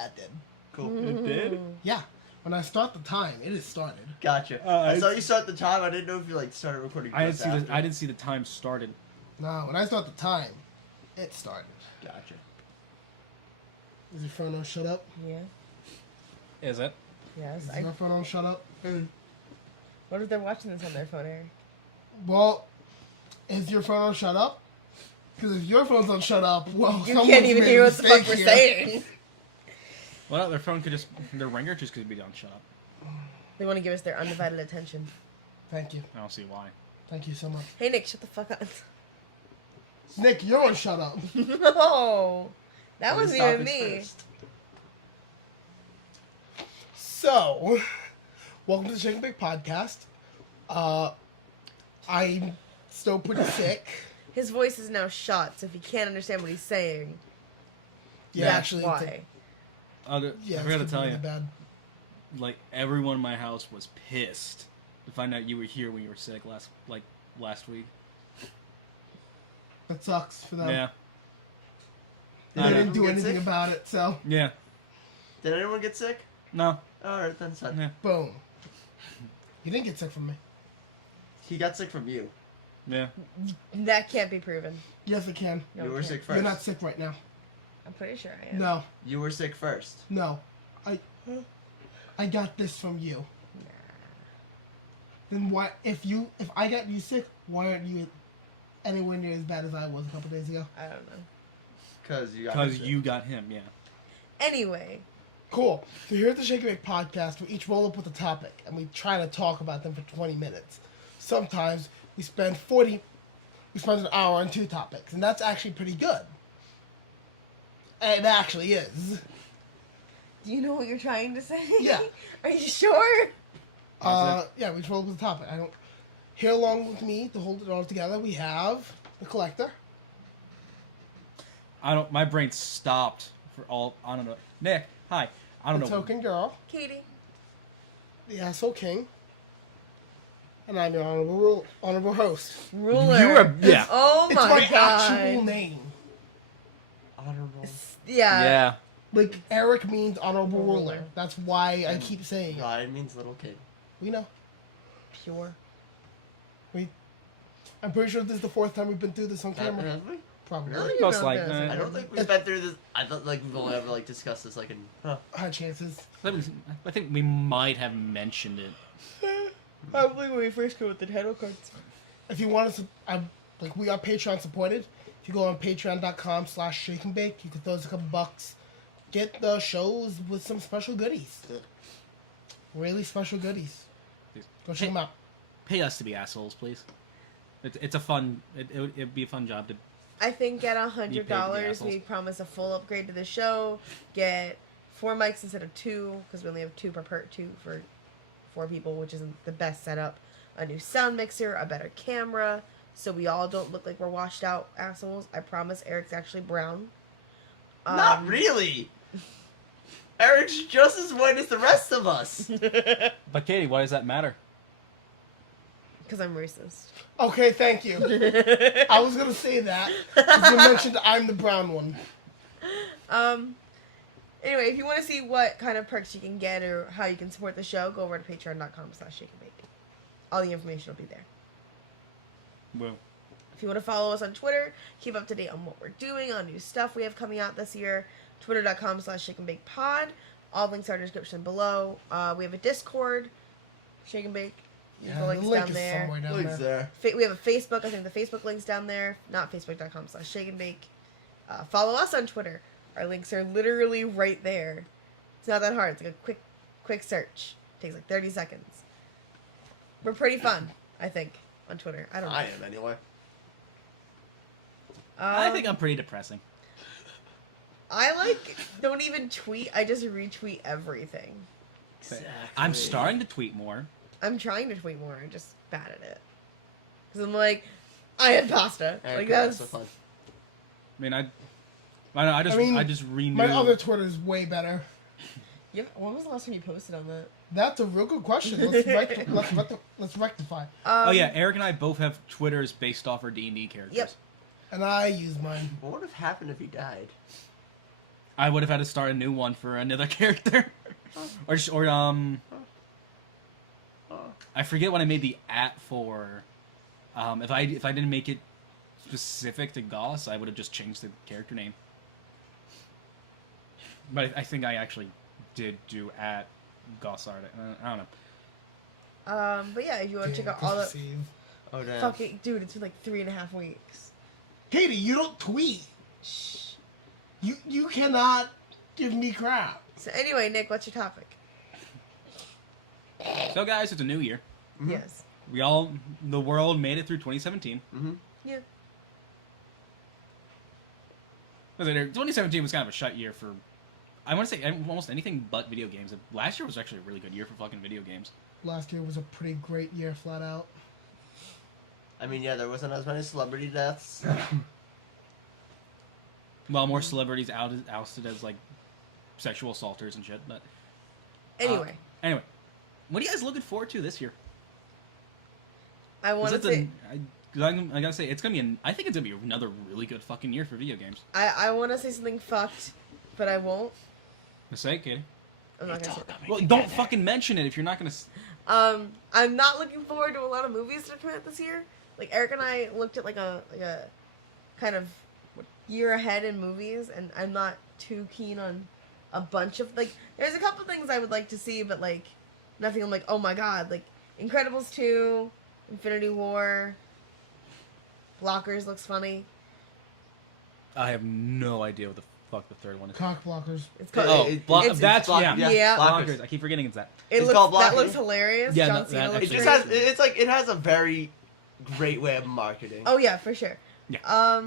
Yeah, it did. Cool. It did? Yeah. When I start the time, it is started. Gotcha. I saw you start the time. I didn't know if you like started recording. I didn't see the time started. No, when I start the time, it started. Gotcha. Is your phone on shut up? Yeah. Is it? Yes. Is your phone on shut up? What if they're watching this on their phone, Eric? Well, is your phone on shut up? Because if your phone's on shut up, well, You can't even hear what the fuck we're saying. Well, their ringer just could be on shut up. They want to give us their undivided attention. Thank you. I don't see why. Thank you so much. Hey, Nick, shut the fuck up. Nick, you're on shut up. No. That wasn't even me. First. So, welcome to the Shake and Bake podcast. I'm still pretty sick. His voice is now shot, so if you can't understand what he's saying, Yeah, that's actually, why. I forgot to tell you, bad. like everyone in my house was pissed to find out you were here when you were sick last week. That sucks for them. Yeah. They didn't do get anything sick? about it, so Yeah. Did anyone get sick? No. Alright, then son. Yeah. boom. You didn't get sick from me. He got sick from you. Yeah. That can't be proven. Yes, I can. No, You it were can't. sick first. You're not sick right now. I'm pretty sure I am. No, You were sick first. no. I got this from you. Then why? If I got you sick, why aren't you anywhere near as bad as I was a couple days ago? I don't know. Because You got him, yeah. Anyway, Cool. So here at the Shake and Bake podcast, we each roll up with a topic, and we try to talk about them for 20 minutes. Sometimes we spend an hour on 2 topics, and that's actually pretty good. And it actually is. do you know what you're trying to say? Yeah. Are you sure? Yeah, we just roll up with a topic. Here along with me to hold it all together, we have the collector. My brain stopped I don't know. Nick, hi. I don't The know. token girl. Katie. The asshole king. And I'm your honorable host. Ruler. You were, yeah. Oh It's my my god. actual name. Honorable. Yeah. Yeah. Like, Eric means honorable ruler. That's why I keep saying it. God, it means little kid. We know. Pure. I'm pretty sure this is the 4th time we've been through this on camera. Have we? Probably. Really? Most know likely. this. I don't think we've been through this. I thought like we've only ever like discussed this like in. High chances. I think we might have mentioned it. Probably when we first go with the title cards. If you want us to, we are Patreon supported. If you go on patreon.com/shake and bake, you can throw us a couple bucks. Get the shows with some special goodies. Really special goodies. Go check them out. Pay us to be assholes, please. It's a fun. It'd be a fun job to. I think at You paid the $100, assholes. we promise a full upgrade to the show. Get 4 mics instead of 2, because we only have 2 per 2 for 4 people, which isn't the best setup. A new sound mixer, a better camera, so we all don't look like we're washed out assholes. I promise Eric's actually brown. Not really. Eric's just as white as the rest of us. But Katie, why does that matter? Because I'm racist. Okay, thank you. I was going to say that. 'Cause you mentioned I'm the brown one. Anyway, if you want to see what kind of perks you can get or how you can support the show, go over to patreon.com/shakeandbake. All the information will be there. Well, If you want to follow us on Twitter, keep up to date on what we're doing, on new stuff we have coming out this year, twitter.com/shakeandbakepod. All links are in the description below. We have a Discord, Shake and Bake. Yeah, The link's link down is there. somewhere down Links there. there. We have a Facebook. I think the Facebook link's down there. Not facebook.com/shakeandbake. Follow us on Twitter. Our links are literally right there. It's not that hard. It's like a quick search. It takes like 30 seconds. We're pretty fun, I think, on Twitter. I don't know. I am anyway. I think I'm pretty depressing. I don't even tweet. I just retweet everything. Exactly. I'm starting to tweet more. I'm trying to tweet more. I'm just bad at it. Because I'm like, I had pasta. Eric, Like, that's that's... so fun. I mean, I just renewed. My other Twitter is way better. Yeah, when was the last time you posted on that? That's a real good question. Let's rectify. Oh yeah, Eric and I both have Twitters based off our D&D characters. Yep. And I use mine. What would have happened if he died? I would have had to start a new one for another character, or I forget what I made the for. If I didn't make it specific to Goss, I would have just changed the character name. But I think I actually did do Goss art. I don't know. But yeah, if you want to check out all the Oh damn. fucking dude, it's been like 3.5 weeks. Katie, you don't tweet. Shh. You cannot give me crap. So anyway, Nick, what's your topic? So guys, it's a new year. Mhm. Yes. The world made it through 2017. Mm-hmm. Yeah. 2017 was kind of a shut year for, I want to say almost anything but video games. Last year was actually a really good year for fucking video games. Last year was a pretty great year, flat out. I mean, yeah, there wasn't as many celebrity deaths. Well, more celebrities ousted as like sexual assaulters and shit. But Anyway, what are you guys looking forward to this year? I want to say I gotta say it's gonna be. I think it's gonna be another really good fucking year for video games. I want to say something fucked, but I won't. Say it, Katie. I'm not gonna say that. Well, don't fucking mention it if you're not gonna. I'm not looking forward to a lot of movies that come out this year. Like Eric and I looked at like a kind of year ahead in movies, and I'm not too keen on a bunch of like. There's a couple things I would like to see, but like nothing. I'm like, oh my god, like Incredibles 2, Infinity War, Blockers looks funny. I have no idea what the fuck the third one is. Cock blockers. It's called. That's Block- yeah. Blockers. I keep forgetting it's that. It It's looks called that Blocking. looks hilarious. Yeah, John no, Cena that looks It actually- just great. has. It's like it has a very great way of marketing. Oh yeah, for sure. Yeah.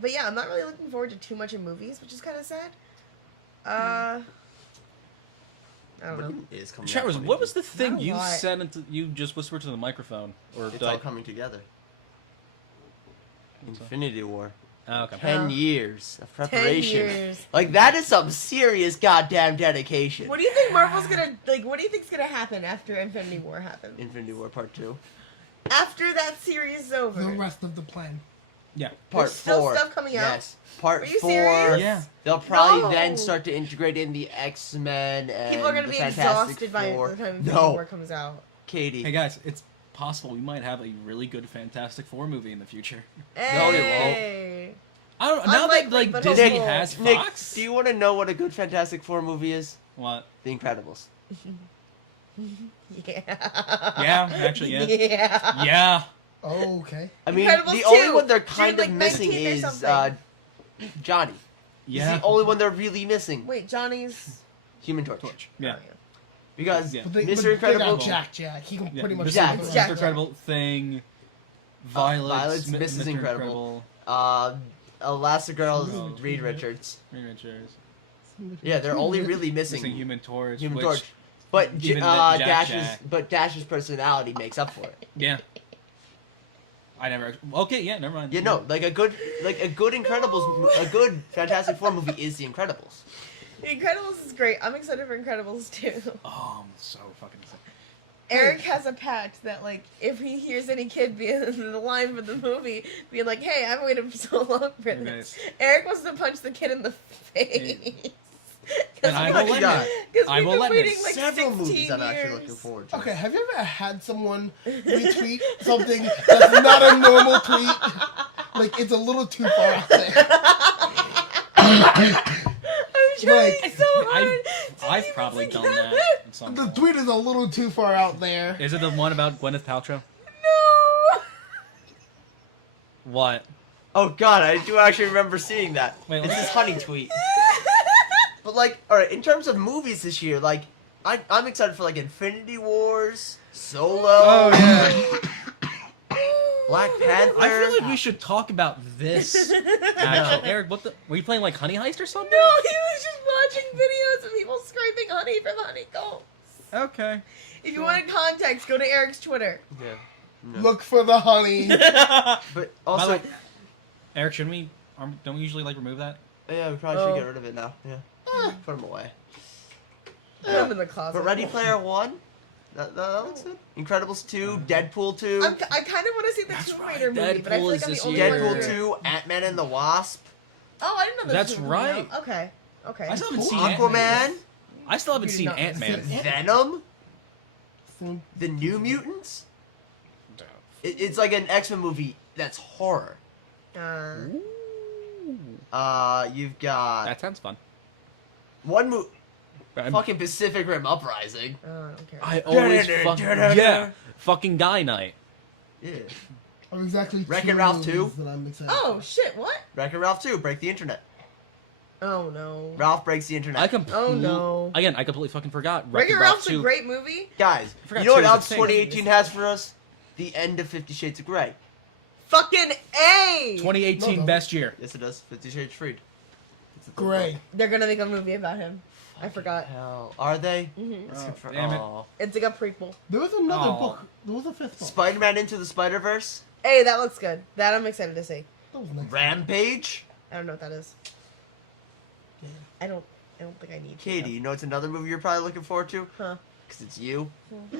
But yeah, I'm not really looking forward to too much in movies, which is kind of sad. I don't know. What is coming out Travers, funny? what was the thing Not a you lot. said? You just whispered to the microphone, or It's all coming together. Infinity War. Oh, okay. 10 years of preparation. 10 years. Like, that is some serious goddamn dedication. What do you think Marvel's gonna like? What do you think's gonna happen after Infinity War happens? Infinity War Part 2. After that series is over, The rest of the plan. Yeah. Part There's still 4. stuff coming out? Yes. Part Are you 4. serious? Yeah. They'll probably No. then start to integrate in the X-Men and people are gonna the be Fantastic exhausted by Four. the time Infinity No, War comes out. Katie. Hey guys, it's possible we might have a really good Fantastic Four movie in the future. No, it won't. Hey. I don't know. Now that Unlikely, like but Disney hopeful. has Nick, Fox. do you want to know what a good Fantastic Four movie is? What? The Incredibles. Yeah. Yeah, actually, yeah. Yeah. Yeah. Oh, okay. I mean, Incredibles the only 2, one they're June, kind like, of missing 19th or is something. Johnny. Yeah. He's the only one they're really missing. Wait, Johnny's. Human Torch. Yeah. Oh, Because Yeah. But they Mr. They got Incredible. Jack. He can pretty much. Jack. do it. Jack. Mr. Incredible, Thing, Violet, Violet's Mrs. Incredible. Elastigirl's Oh. Reed Richards. Reed Richards, Yeah, they're only really missing missing Human Torch. Human which, Torch. But even Jack. Dash's personality makes up for it. Yeah. I never. Okay, yeah, never mind. You know, like a good Incredibles, a good Fantastic Four movie is The Incredibles. Incredibles is great. I'm excited for Incredibles too. Oh, I'm so fucking excited. Eric has a pact that, like, if he hears any kid be in the line for the movie, being like, "Hey, I've waited so long for this." Eric wants to punch the kid in the face. And I will let him. Because I we've will been let waiting him. like Several 16 movies I'm actually years. looking forward to. Okay, have you ever had someone retweet something that's not a normal tweet? Like, it's a little too far out there. I'm trying Like, so hard. I've to probably even done say that. in some The form. tweet is a little too far out there. Is it the one about Gwyneth Paltrow? No. What? Oh God, I do actually remember seeing that. Wait, It's what? this honey tweet. But like, all right, in terms of movies this year, like, I'm excited for like Infinity Wars, Solo. Oh yeah. Black Panther. I feel like we should talk about this. Actually, Eric, what the? Were you playing like Honey Heist or something? No, he was just watching videos of people scraping honey from honeycombs. Okay. If you wanted context, go to Eric's Twitter. Yeah. No. Look for the honey. But By the also, way, Eric, shouldn't we? Don't we usually like remove that? yeah, we probably should get rid of it now. Yeah. Put them away. Put them in the closet. But Ready Player One, that looks good. Incredibles 2, Deadpool 2, I kind of want to see the That's Tomb right, Raider movie, but I feel Deadpool like is I'm the this only year. one Deadpool here. 2, Ant-Man and the Wasp. Oh, I didn't know this That's was coming right. out. Okay. Okay. I still haven't Cool. seen Aquaman, Ant-Man. I still haven't You did seen not Ant Man. Venom, Soon. the New Mutants. It's like an X-Men movie that's horror. You've got That sounds fun. one movie. I'm- Fucking Pacific Rim Uprising. I don't care. I always fucking Guy Night. Yeah. I'm exactly Wreck-It two Ralph movies 2? that I'm excited Oh for. shit! What? Wreck-It Ralph 2, Break the Internet. Oh no. Ralph breaks the internet. I completely. Oh, no. Again, I completely fucking forgot. Wreck-It Ralph's a 2. great movie. Guys, forgot you know what two was a else thing. 2018 has for us? The end of 50 Shades of Grey. Fucking A. 2018 No. best year. Yes, it does. 50 Shades Freed. It's a good Gray. They're gonna make a movie about him. I forgot. Hell, are they? Mhm. That's good for- damn it. aw. It's like a prequel. There was another Oh. book. There was a fifth book. Spider-Man Into the Spider-Verse. Hey, that looks good. That I'm excited to see. That was next. Rampage. I don't know what that is. Yeah. I don't think I need to. Katie, you know what's another movie you're probably looking forward to? Huh. Because it's you.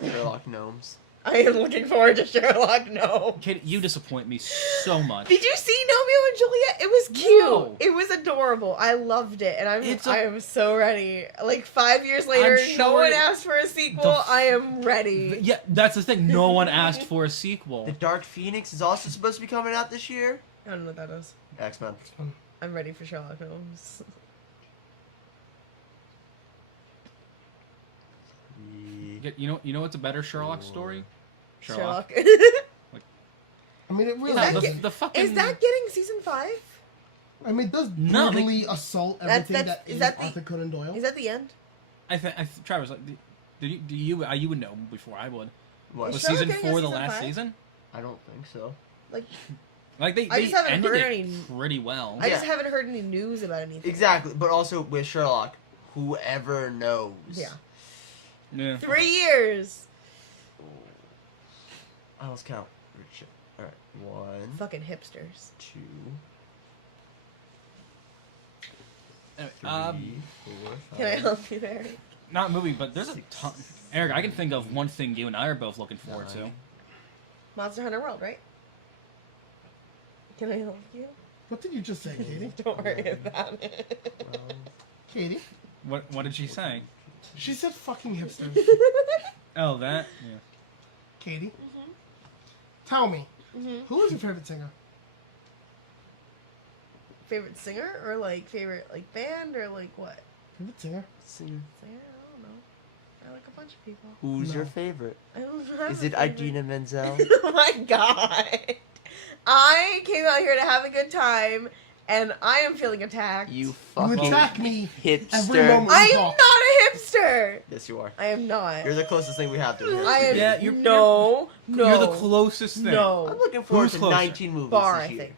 Sherlock Gnomes. I am looking forward to Sherlock. No. Kid, you disappoint me so much. Did you see Romeo and Juliet? It was cute. No. It was adorable. I loved it, and It's a- I am so ready. Like 5 years later, I'm no sure one it- asked for a sequel. The- I am ready. Yeah, that's the thing. No one asked for a sequel. The Dark Phoenix is also supposed to be coming out this year. I don't know what that is. X-Men. I'm ready for Sherlock Holmes. You know what's a better Sherlock story? Sherlock. I mean, it really that No, doesn't. the fucking. Is that getting season 5? I mean, it does No, they- brutally assault That's- everything that's- that is is that the- Arthur Conan Doyle. Is that the end? I think Travis, like, you would know before I would. What? Was Sherlock season getting a 4 the season last 5? season? I don't think so. Like, Like I they just haven't ended heard it any- pretty well. I just Yeah. haven't heard any news about anything. Exactly, but also with Sherlock, whoever knows. Yeah. Yeah. 3 years. I lost count. Richard. All right, 1, Fucking hipsters. 2, Anyway, 3, 4, 5. Can I help you there? not movie, but there's a ton. Eric, I can think of one thing you and I are both looking forward to. Monster Hunter World, right? Can I help you? What did you just say, Katie? Don't worry about it. 12. Katie? What did she say? She said fucking hipsters. Oh, that. Yeah. Katie? Tell me, Mhm. who is your favorite singer? Favorite singer or like favorite like band or like what? Favorite singer? Singer. Singer? I don't know. I like a bunch of people. Who's No. your favorite? I don't have Is a it favorite. Idina Menzel? Oh my god. I came out here to have a good time and I am feeling attacked. You You fucking attack me every hipster. moment. I am talk. not a hipster. Yes, you are. I am not. You're the closest thing we have to it. I am. Yeah, no. You're the closest thing. I'm No. looking forward Who's to closer? 19 movies Bar, this I year. think.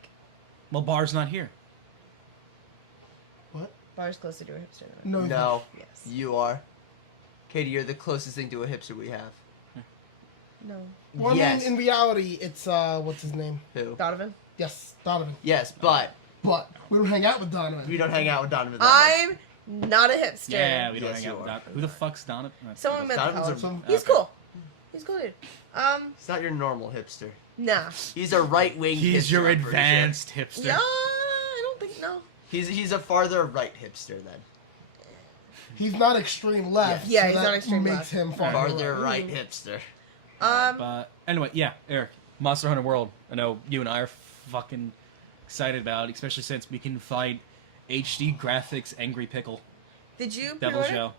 Well, Bar's not here. What? Bar's closer to a hipster than I am. No. No, Yes. you are. Katie, you're the closest thing to a hipster we have. No. Well, Yes. I mean, in reality, it's, what's his name? Who? Donovan? Yes, Donovan. Yes, but But we don't hang out with Donovan. we don't hang out with Donovan that much. I'm not a hipster. Yeah, we don't Yes, hang out you with are. Don. Who the fuck's Donovan? Someone we met in Donovan's college. a- He's Okay. cool. He's cool, dude. He's not your normal hipster. Nah. He's a right-wing He's hipster, your I'm pretty sure. advanced hipster. Yeah, I don't think no. He's a farther right hipster then. He's not extreme left. Yeah, so he's that not extreme makes left. him farther Farther right. right hipster. But anyway, yeah, Eric, Monster Hunter World. I know you and I are fucking excited about, it, especially since we can fight HD graphics Angry Pickle Did you Devil pre-order? Joe.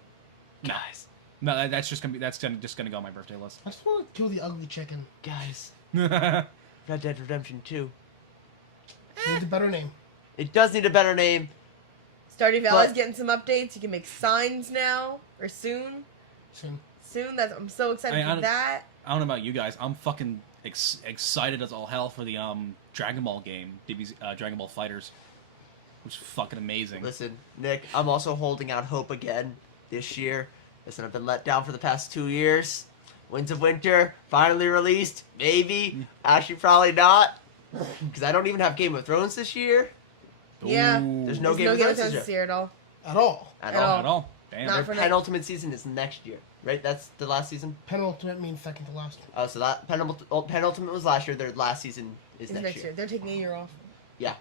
Guys, no, that's just gonna go on my birthday list. I just want to kill the ugly chicken. Guys, Yeah, Red Dead Redemption 2. Needs a better name. It does need a better name. Stardew Valley's But- getting some updates. You can make signs now or soon. Soon. Soon. I'm so excited I for don't- that. I don't know about you guys. I'm fucking excited as all hell for the Dragon Ball game, Dragon Ball Fighters, which is fucking amazing. Listen, Nick, I'm also holding out hope again this year. Listen, I've been let down for the past 2 years. Winds of Winter, finally released. Maybe. Actually, probably not. Because I don't even have Game of Thrones this year. Yeah. Ooh. There's no There's Game no of Game Thrones of this Thrones year. this year at all. At all. At At all. all. At all. Damn. Not Their for next- penultimate season is next year, right? That's the last season? Penultimate means second to last. Oh, so that penultimate was last year. Their last season is It's next year. They're taking a year off. Yeah.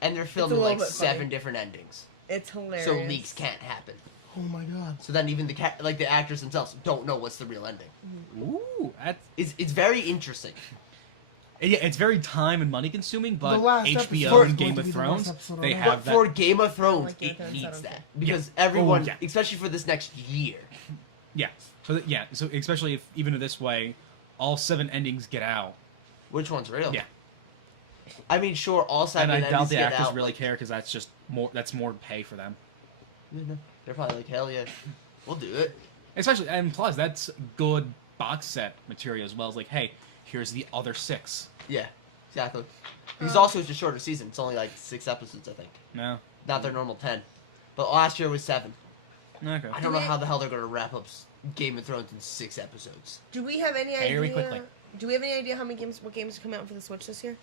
And they're filming little like bit 7 funny. different endings. It's hilarious. So leaks can't happen. Oh my god. So then even the actors themselves don't know what's the real ending. Ooh, that's It's very interesting. yeah. It's very time and money consuming, but The last HBO episode and is going Game to of be the Thrones, last episode they on have But for that. Game of Thrones, like Game of it Thrones, I needs don't that care. because everyone, yeah. especially for this next year. Yeah. So especially if even this way, all 7 endings get out. Which one's real? Yeah. I mean, sure, all 7 And I endings doubt the get actors out, really like, care because that's just more. That's more pay for them. They're probably like, hell yeah, we'll do it. Especially and plus that's good box set material as well as like, hey, here's the other 6. Yeah, exactly. Because also it's a shorter season. It's only like 6 episodes, I think. No. Not their normal 10. But last year was 7. Okay. I don't know how the hell they're going to wrap up Game of Thrones in 6 episodes. Do we have any idea? Very quickly. Do we have any idea what games are coming out for the Switch this year?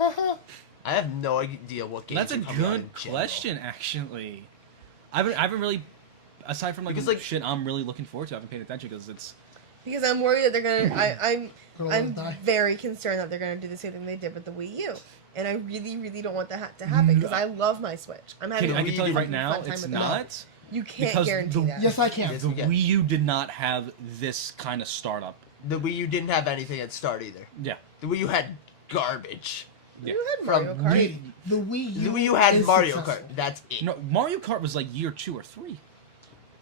I have no idea what games That's a are coming out in good general. question, actually. I haven't really, aside from like, Because, the like- shit I'm really looking forward to, I haven't paid attention because it's. Because I'm worried that they're gonna. I'm Gonna die. very concerned that they're gonna do the same thing they did with the Wii U, and I really, really don't want that to happen because I love my Switch. I'm having. Katie, a I can tell you really right now, fun time it's with not. It. You can't because guarantee the- that. Yes, I can. Yes, The we can. Wii U did not have this kind of startup. The Wii U didn't have anything at start either. Yeah. The Wii U had garbage. Yeah. You had From Mario Kart. Wait, the Wii U. The Wii U had is Mario successful. Kart. That's it. No, Mario Kart was like year 2 or 3.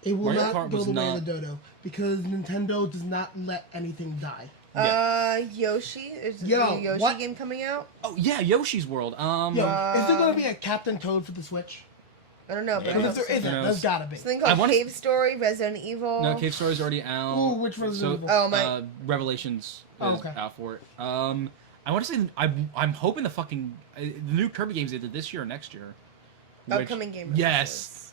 It will Mario not Kart go was the way not- of the dodo because Nintendo does not let anything die. Yoshi. Is Yo, the new Yoshi what? game coming out? Oh yeah, Yoshi's World. Yo, is there gonna be a Captain Toad for the Switch? I don't know, but I Because know if there something. isn't, knows? there's gotta be. Something I called wanna- Cave Story, Resident Evil. No, Cave Story's already out. Ooh, which Resident Evil? Oh, my- Revelations is Oh, okay. out for it. I want to say I'm hoping the fucking the new Kirby games they did this year or next year. which- Upcoming game. Yes.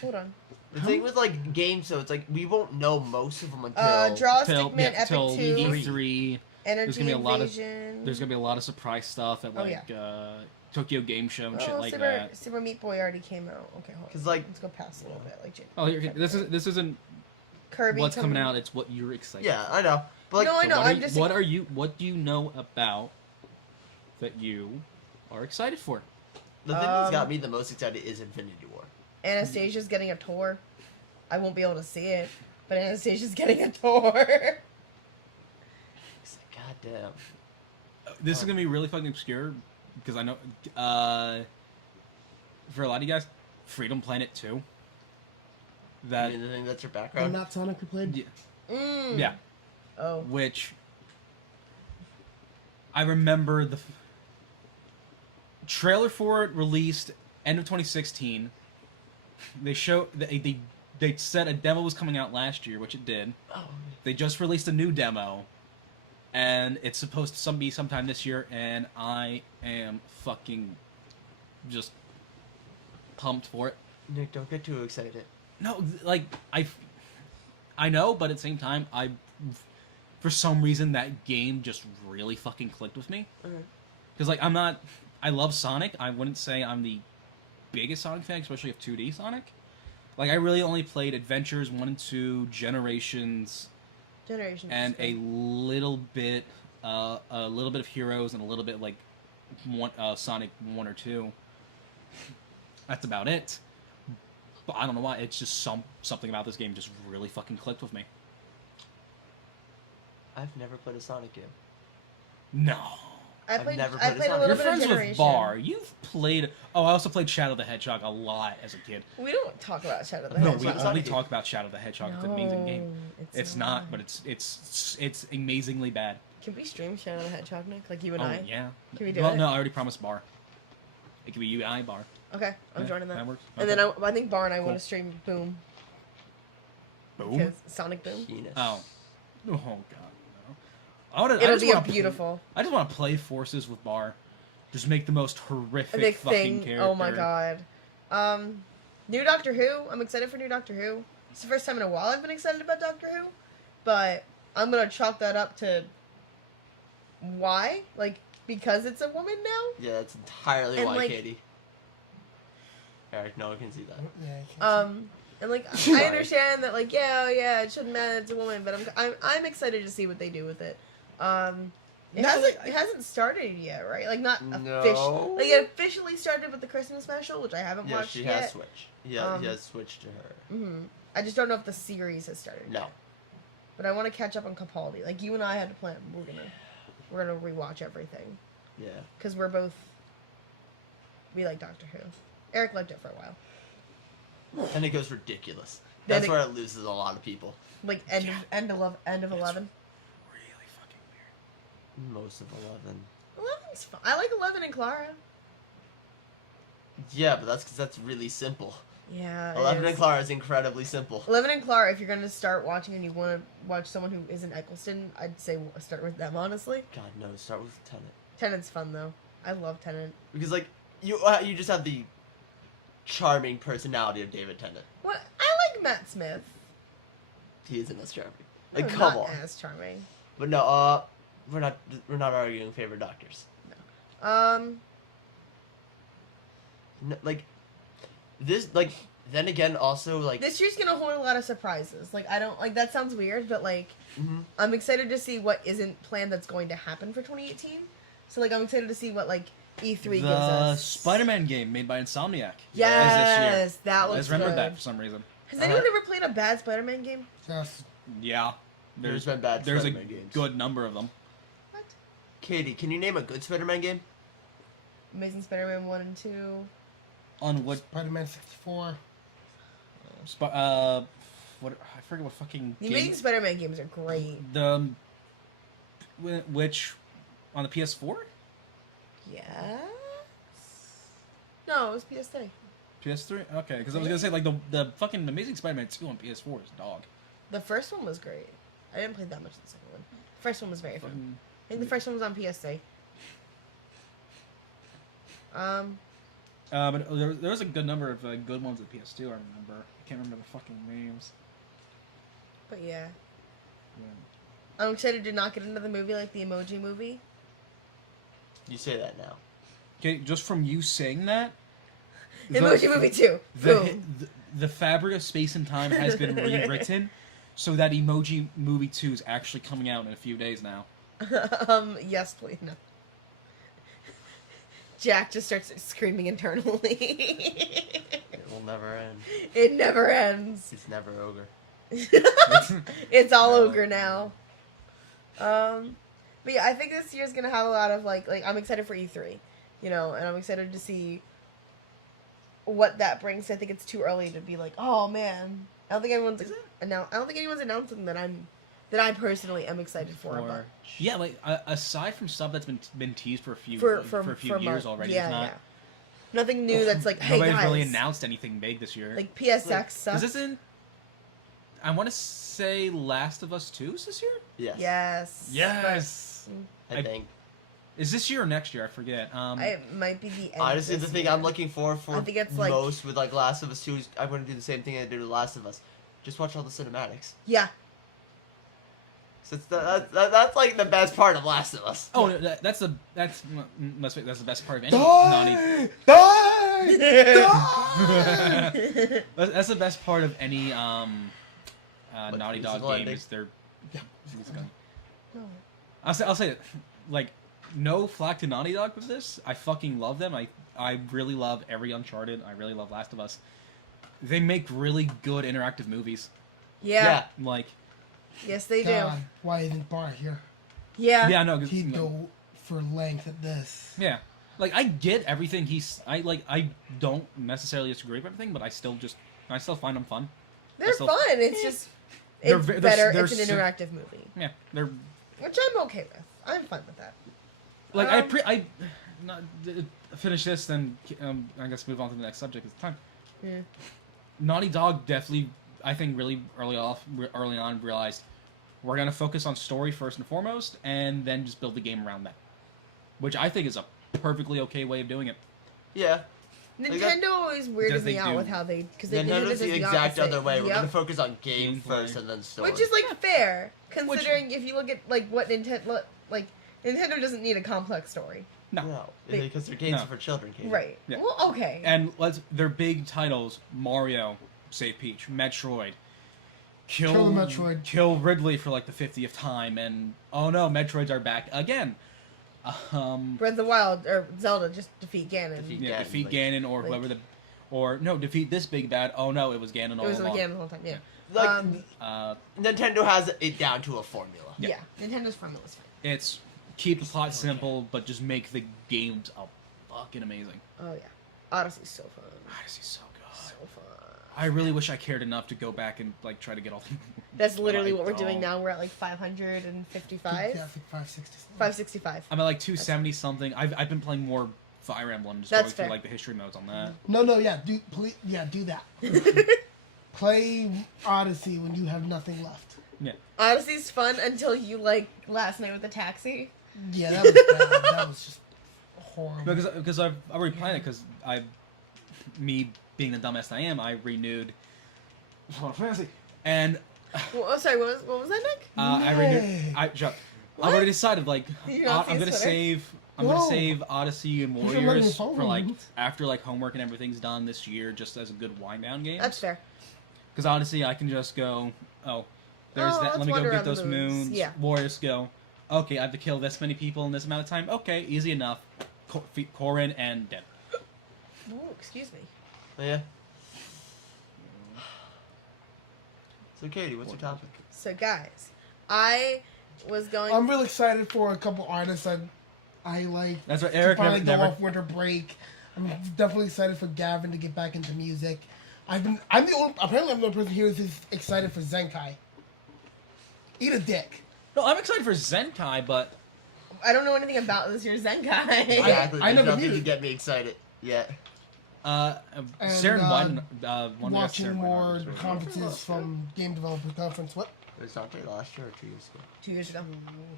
releases. Hold on. The thing with like games, so it's like we won't know most of them until. Draw Till Stickman, Epic till 2, E3. Energy gonna be a lot of- Invasion. There's gonna be a lot of surprise stuff at Oh, like Tokyo Game Show and shit like Super, that. Super Meat Boy already came out. Okay, hold on. 'Cause, like- Let's go past a little bit. Like Oh, here, this isn't Kirby. what's coming out. It's what you're excited. Yeah, I know. But like, No, I know. What, I'm are, just. what do you know about that you are excited for? the thing that's got me the most excited is Infinity War. Anastasia's getting a tour. I won't be able to see it, but Anastasia's getting a tour. It's like, God damn. This is gonna be really fucking obscure because I know for a lot of you guys, Freedom Planet 2. I That mean, the thing that's your Or background. not Sonic who played? yeah, Mm. yeah, Oh. which I remember the trailer for it released end of 2016. They said a demo was coming out last year, which it did. Oh, They just released a new demo, and it's supposed to be sometime this year, and I am fucking just pumped for it. Nick, don't get too excited. No, like I know, but at the same time, for some reason that game just really fucking clicked with me. Alright. Because like I love Sonic. I wouldn't say I'm the biggest Sonic fan, especially of 2D Sonic. Like I really only played Adventures 1 and 2, Generations, Generation. and a little bit of Heroes, and a little bit like Sonic 1 or 2. That's about it. But I don't know why. It's just something about this game just really fucking clicked with me. I've never played a Sonic game. No. I I've played. never I played a played a Sonic. little You're bit of friends Generation. with Bar. You've played. Oh, I also played Shadow the Hedgehog a lot as a kid. We don't talk about Shadow the No, Hedgehog. we Sonic only game. talk about Shadow the Hedgehog. It's an amazing game. No, It's not, but it's amazingly bad. Can we stream Shadow the Hedgehog, Nick? Like you and Oh I? yeah. Can we do Well, it? no, I already promised Bar. It could be you and I, Bar. Okay, I'm Yeah, joining that. That works. And Okay. then I think Bar and I Cool. want to stream Boom. Boom. Because Sonic Boom. Penis. Oh. Oh god. No. I It'll just be wanna beautiful. I just want to play Forces with Bar. Just make the most A horrific big fucking thing. character. Oh my god. New Doctor Who. I'm excited for new Doctor Who. It's the first time in a while I've been excited about Doctor Who, but I'm gonna chalk that up to why? Like because it's a woman now. Yeah, that's entirely And, why, like- Katie. Eric, no one can see that. Yeah, I can't And like I Sorry. understand that like yeah it shouldn't matter it's a woman, but I'm excited to see what they do with it. It No, hasn't started yet, right? Like not No. officially. Like it officially started with the Christmas special, which I haven't Yeah, watched she yet. has Switch. Yeah, he has Switch to her. I just don't know if the series has started. No. Yet. But I want to catch up on Capaldi. Like you and I had to plan. We're gonna rewatch everything Yeah. because we like Doctor Who. Eric liked it for a while. And it goes ridiculous. Then That's where it loses a lot of people. Like end of 11. Really fucking weird. Most of 11. 11's fun. I like 11 and Clara. Yeah, but that's because that's really simple. Yeah. 11 and Clara is incredibly simple. 11 and Clara, if you're going to start watching and you want to watch someone who isn't Eccleston, I'd say start with them, honestly. God, no, start with Tenet. Tenant's fun, though. I love Tenant. Because, like, you just have the charming personality of David Tennant. What? I like Matt Smith. He isn't as charming. Like, No, come not on. as charming. But no, we're not arguing favorite doctors. No, like, this, like, then again, also, like... This year's going to hold a lot of surprises. Like, I don't... Like, that sounds weird, but, like, Mhm. I'm excited to see what isn't planned that's going to happen for 2018. So, like, I'm excited to see what, like, E3 gives The us. Spider-Man game made by Insomniac. Yes, Is this year. that I looks just remembered good. that for some reason. Has anyone ever played a bad Spider-Man game? Yes. Yeah. There's been bad There's a Spider-Man games. good number of them. What? Katie, can you name a good Spider-Man game? Amazing Spider-Man 1 and 2. On what? Spider-Man 64. What? I forget what fucking The game. Amazing Spider-Man games are great. The which on the PS4, Yes? No, it was PS3. PS3. Okay, because I was gonna say like the fucking Amazing Spider-Man 2 on PS4 is dog. The first one was great. I didn't play that much of the second one. The first one was very fun. I think the first one was on PS3. But there was a good number of good ones at PS2. I remember. I can't remember the fucking names. But yeah. Yeah. I'm excited to not get into the movie like the Emoji Movie. You say that now. Okay, just from you saying that, Emoji Movie 2. Boom. the fabric of space and time has been rewritten, so that Emoji Movie 2 is actually coming out in a few days now. Yes, please. No. Jack just starts screaming internally. It will never end. It never ends. It's never ogre. It's all No. ogre now. But yeah, I think this year's gonna have a lot of like I'm excited for E3, you know, and I'm excited to see what that brings. I think it's too early to be like, oh man. I don't think anyone's I don't think anyone's announcing that I personally am excited for. But Yeah, like aside from stuff that's been teased for a few for years months. already, Yeah, it's not. yeah. Nothing new that's like, hey Nobody's guys, really announced anything big this year. like PSX stuff. Is this in? I want to say Last of Us 2 is this year. Yes. Yes. Yes. I think. Is this year or next year? I forget. It might be the end. Honestly, of the this thing year. I'm looking for I think it's like most with like Last of Us 2 is I'm going to do the same thing I did with Last of Us. Just watch all the cinematics. yeah. So that's like the best part of Last of Us. Oh, no, that's the best part of any Naughty. Die! Die! That's the best part of any Naughty Dog musical game ending? is their. No. I'll say it. Like, no flack to Naughty Dog with this. I fucking love them. I really love every Uncharted. I really love Last of Us. They make really good interactive movies. Yeah. Like, Yes, they God, why isn't Bar here? do. Yeah. yeah, no, 'cause, He'd go for length at this. yeah. Like, I get everything I don't necessarily disagree with everything, but I still find them fun. They're still- fun. It's just They're it's ve- they're- better. they're It's an sim- interactive movie, Yeah, they're which I'm okay with. I'm fine with that. like Um, finish this, then I guess move on to the next subject. It's time. Yeah. Naughty Dog definitely, I think, really early on realized we're gonna focus on story first and foremost, and then just build the game around that, which I think is a perfectly okay way of doing it. Yeah. Nintendo always weirded Because they me out do. with how they they Nintendo's does the exact opposite. other way. We're Yep. going to focus on game Gameplay. first and then story. Which is like fair, considering if you look at like what Nintendo Nintendo doesn't need a complex story, No, They- because their games No. are for children, Katie. right? Yeah. Well, okay. And their big titles: Mario, Save Peach, Metroid, Kill the Metroid. Kill Ridley for like the 50th time, and oh no, Metroids are back again. Breath of the Wild or Zelda, just defeat Ganon. Defeat like- Ganon or whoever defeat this big bad. Oh no, it was Ganon all It was along. Ganon the whole time. Yeah. Like, Nintendo has it down to a formula. Yeah. Nintendo formula was fine. It's keep the plot simple, but just make the games fucking amazing. Oh yeah. Odyssey's so fun. Odyssey's so good. So fun. I really wish I cared enough to go back and like try to get all. That's literally But I what we're doing don't. now. We're at like 555. Yeah, I think 560. 565. I'm at like 270 something. I've been playing more Fire Emblem, just That's going through fair. like the history modes on that. No, yeah, do that. Play Odyssey when you have nothing left. Yeah. Odyssey's fun until you like last night with the taxi. Yeah, that was bad. That was just horrible. Because I've already played it because me being the dumbass I am, I renewed Final Fantasy, and Well, oh, sorry, what was that, Nick? I renewed. I've What? already decided like You not see I'm his gonna Twitter? save. I'm Whoa. gonna save Odyssey and You should let me Warriors follow for like you. after like homework and everything's done this year, just as a good wind down game. That's fair. Because Odyssey, I can just go, there's that. let's Let me go wander get around the those moons. moons. Yeah. Warriors go. Okay, I have to kill this many people in this amount of time. Okay, easy enough. Corin and dead. Ooh, excuse me. Oh, yeah. So, Katie, what's your topic? So, guys, I was going. I'm really excited for a couple artists I like. That's right, to Eric finally go never. off winter break. I'm definitely excited for Gavin to get back into music. I'm the only person here who's excited for Zenkai. Eat a dick. No, I'm excited for Zenkai, but I don't know anything about this year's Zenkai. Exactly. I There's never nothing knew. to get me excited yet. Saren one Watching more conferences from Game Developer Conference. What? It was Dante last year or 2 years ago? 2 years ago.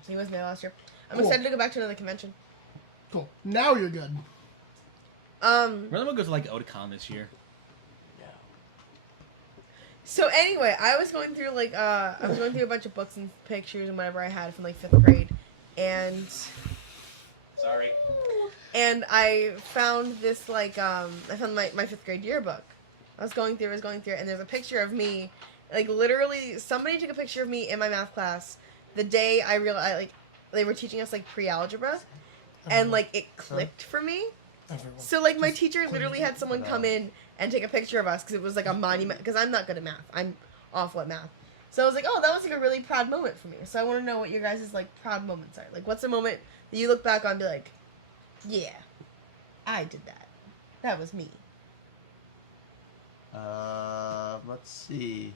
He was there last year. I'm Cool. excited to go back to another convention. Cool. Now you're good. Really want to go to like Otakon this year. Yeah. So anyway, I was going through a bunch of books and pictures and whatever I had from like 5th grade, and Sorry. I found this I found my 5th grade yearbook. I was going through, and there's a picture of me, like literally somebody took a picture of me in my math class the day I realized they were teaching us like pre-algebra, and like it clicked for me. Everyone. So like my teacher literally had someone come in and take a picture of us because it was like a monument. Because I'm not good at math. I'm awful at math. So I was like, oh, that was like a really proud moment for me. So I want to know what your guys' like proud moments are. Like, what's a moment that you look back on and be like, yeah, I did that. That was me. Let's see.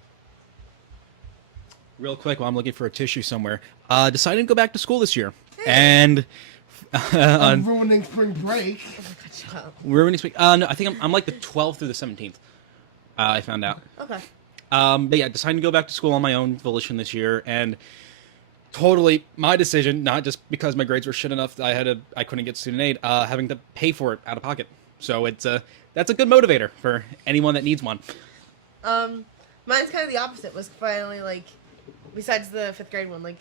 Real quick, while I'm looking for a tissue somewhere, decided to go back to school this year, and I'm ruining spring break. Oh my god, shut up. we're going to speak. No, I think I'm like the 12th through the 17th. I found out. Okay. But yeah, decided to go back to school on my own volition this year, and totally my decision, not just because my grades were shit enough that I couldn't get student aid, having to pay for it out of pocket. So that's a good motivator for anyone that needs one. Mine's kind of the opposite. Was finally like, besides the 5th grade one, like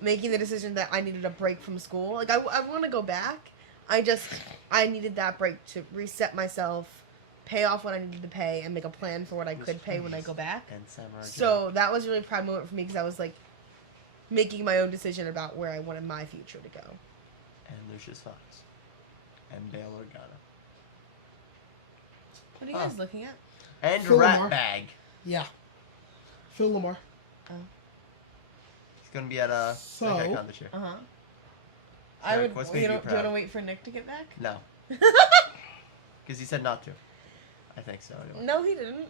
making the decision that I needed a break from school. Like I want to go back. I needed that break to reset myself, pay off what I needed to pay, and make a plan for what I could pay when I go back. And Samurai So that was a really proud moment for me because I was like making my own decision about where I wanted my future to go. Jack. And Lucius Fox. And Bail Organa. What are you guys looking at? And Phil Rat Lamar. Bag. Yeah. Phil Lamar. He's gonna be at So- Con this year. Uh huh. Eric, I would. what's You made you know, do you proud? want to wait for Nick to get back? No. Because he said not to. I think so, anyway. No, he didn't.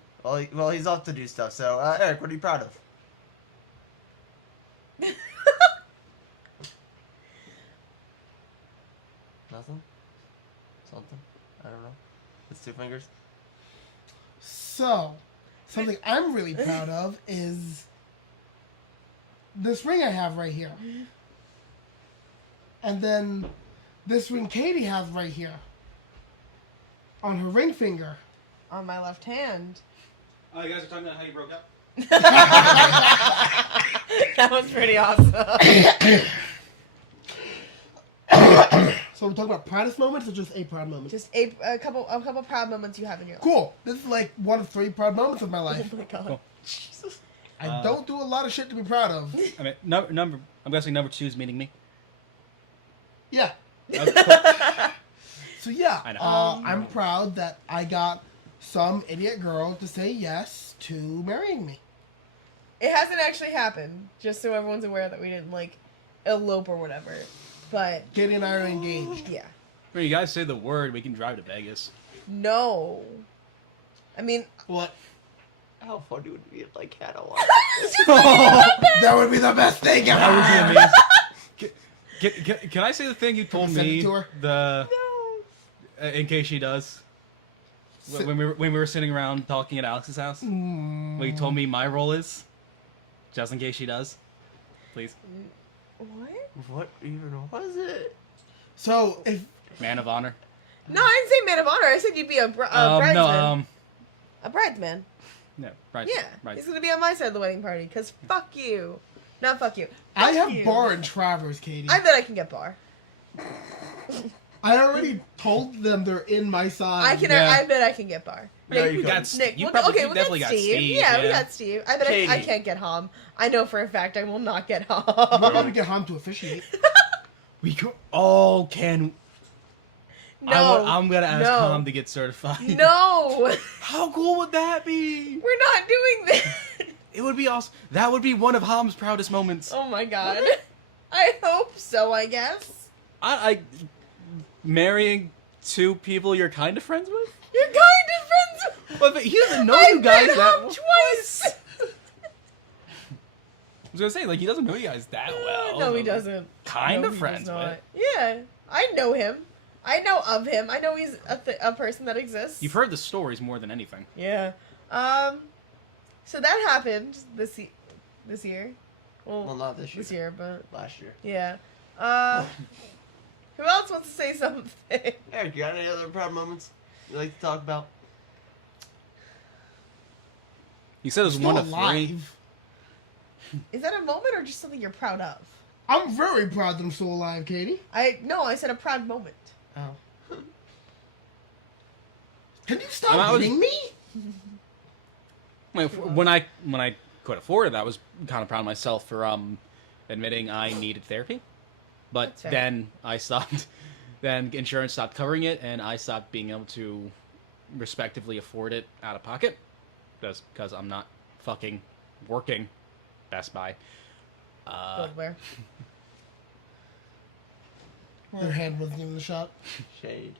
Well, he's off to do stuff. So, Eric, what are you proud of? Nothing? Something? I don't know. It's 2 fingers? So, something I'm really proud of is this ring I have right here. And then this ring Katie has right here. On her ring finger. On my left hand. Oh, you guys are talking about how you broke up? That was pretty awesome. So we're talking about proudest moments or just a proud moment? Just a couple proud moments you have in your life. Cool. This is like one of 3 proud moments of my life. Oh my god. Cool. Jesus. I I don't do a lot of shit to be proud of. I mean, number. I'm guessing number 2 is meeting me. Yeah. Okay. So yeah, I know. I'm proud that I got some idiot girl to say yes to marrying me. It hasn't actually happened, just so everyone's aware that we didn't, like, elope or whatever. But, Katie and I are engaged. yeah. When you guys say the word, we can drive to Vegas. No. I mean... What? How funny would it be if, like, Hannah That would be the best thing ever. That would be amazing. Can I say the thing you told Send it me? to her? In case she does. When we were sitting around talking at Alex's house, what you told me my role is, just in case she does, please. What? What even was it? So if Man of honor. No, I didn't say man of honor. I said you'd be a bridesman. No, A bridesman. no, right. Yeah. Right. He's going to be on my side of the wedding party, because fuck you. Not fuck you. I Fuck have you. bar in Travers, Katie. I bet I can get bar. I already told them they're in my side. Yeah. I bet I can get bar. No, Yeah, you you got couldn't. Steve. Nick, You we probably definitely got Steve. Yeah, we got Steve. I bet I Katie. can't get Hom. I know for a fact I will not get I'm not Hom. to get home to officiate. We could. Oh, can. No. I'm gonna ask no. Tom to get certified. No. How cool would that be? We're not doing this. It would be awesome. That would be one of Ham's proudest moments. Oh my god. I hope so, I guess. I marrying 2 people you're kind of friends with. You're kind of friends with... But he doesn't know I've you guys met that Hom well. twice. I was gonna say, like, he doesn't know you guys that well. No, he doesn't. Kind No, of he friends does not. with. Yeah. I know him. I know of him. I know he's a person that exists. You've heard the stories more than anything. Yeah. So that happened this year. Well, not this year. This year, but Last year. yeah. Who else wants to say something? Eric, you got any other proud moments you like to talk about? You said it was Still one of 3. alive. Is that a moment or just something you're proud of? I'm very proud that I'm still alive, Katie. I said a proud moment. Oh. Can you stop I was- hitting me? When I could afford it, I was kind of proud of myself for admitting I needed therapy. But That's fair. then I stopped. Then insurance stopped covering it, and I stopped being able to respectively afford it out of pocket, just because I'm not fucking working. Best Buy. Good where? Your hand wasn't even the shot. Shade.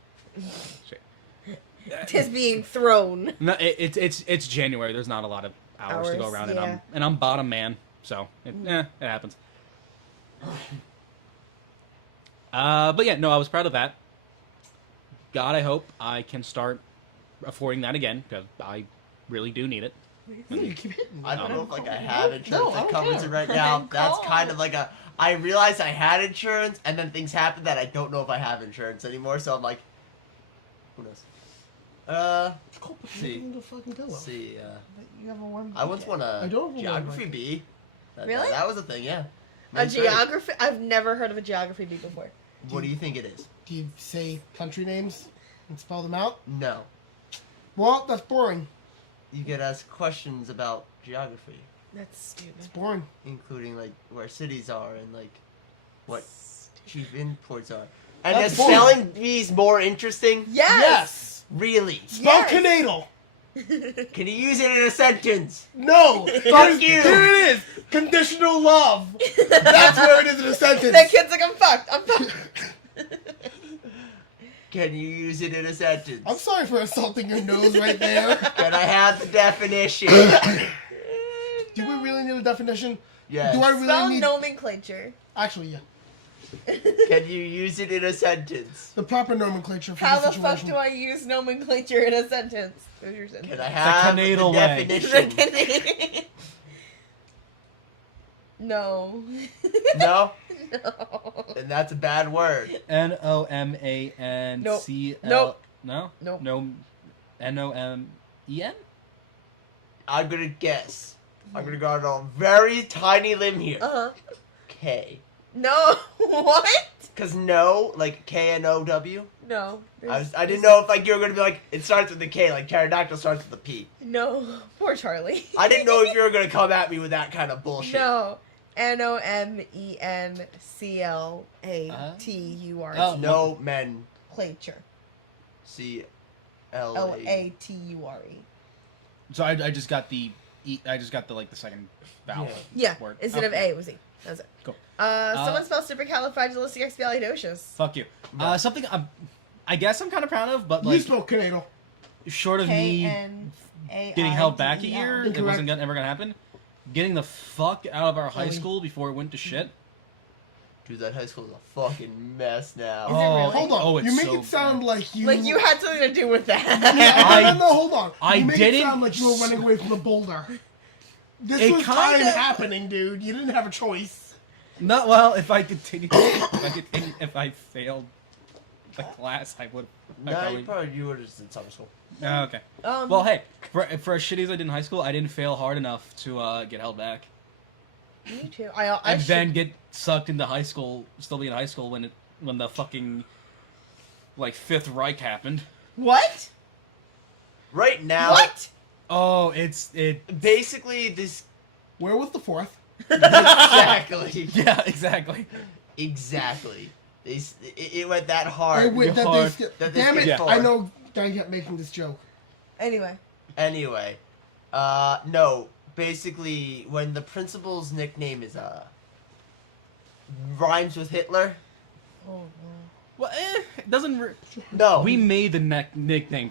Tis being thrown. No, it's January. There's not a lot of hours to go Hours, around, yeah. and I'm bottom man, so it happens. But yeah, no, I was proud of that. God, I hope I can start affording that again, because I really do need it. You keep hitting me. I don't know if like I have insurance No, I that don't covers care. it right now. I'm That's calm. kind of like a. I realized I had insurance, and then things happened that I don't know if I have insurance anymore. So I'm like, who knows? Cool, put See. your hand in the fucking pillow. Let's see. You have a warm I once won I a don't have a geography one. bee. Really? That was a thing, yeah. A Mine's great. geography? I've never heard of a geography bee before. What do you think it is? Do you say country names and spell them out? No. Well, that's boring. You get asked questions about geography, That's stupid. It's boring. including like where cities are and like what chief imports are. And That's is boring. spelling bees more interesting? Yes. Really? Spell Yes. canadal. Can you use it in a sentence? No. Fuck you. Here it is. Conditional love. That's where it is in a sentence. That kid's like, I'm fucked. I'm fucked. Can you use it in a sentence? I'm sorry for assaulting your nose right there. Can I have the definition? Do we really need a definition? Yes. Do I really Spell need? nomenclature. Actually, yeah. Can you use it in a sentence? The proper nomenclature for How the the fuck situation. do I use nomenclature in a sentence? What's your sentence? Can I have the canadal way. definition? No. No? No. Then that's a bad word. NOMANCL. Nope. No. Nope. No. NOMEN. I'm gonna guess. I'm gonna go on a very tiny limb here. Uh-huh. K. No. What? Cause no, like K-N-O-W. No. I didn't know if like you were gonna be like it starts with a K, like pterodactyl starts with a P. No. Poor Charlie. I didn't know if you were gonna come at me with that kind of bullshit. No. Nomenclature. Oh. No men. Clature. C-L-A. Lature. So I just got the I just got the like the second vowel. Yeah. Word. Instead of Okay. A, it was E. That's it. Cool. Someone spelled supercalifragilisticexpialidocious. Fuck you. Something I guess I'm kind of proud of, but You like spoke Canadian. short of me K-N-A-I-D-E-L. getting held back a year, it Incorrect. wasn't ever gonna happen. Getting the fuck out of our high Kelly. school before it went to shit. Dude, that high school is a fucking mess now. Is it really? Hold on. Oh, it's you make so it sound bad. like you. Like you had something to do with that. No, hold on. I you make didn't- it sound like you were running away from the boulder. This It was time kinda- happening, dude. You didn't have a choice. No, well, if I if I failed the class, I would. No, you would have just did summer school. Oh, okay. Um, Well, hey, for as shitty as I did in high school, I didn't fail hard enough to get held back, Me too. I and should- then get sucked into high school, still be in high school when the fucking like Fifth Reich happened. What? Right now, What? Oh, it. basically this Where was the fourth? exactly, Yeah, exactly. exactly. It went that hard. Wait, that hard. That they damn it! skipped I forward. know. I kept making this joke. Anyway. Anyway, no. Basically, when the principal's nickname is rhymes with Hitler. Oh, Well, it doesn't. No, We made the nickname.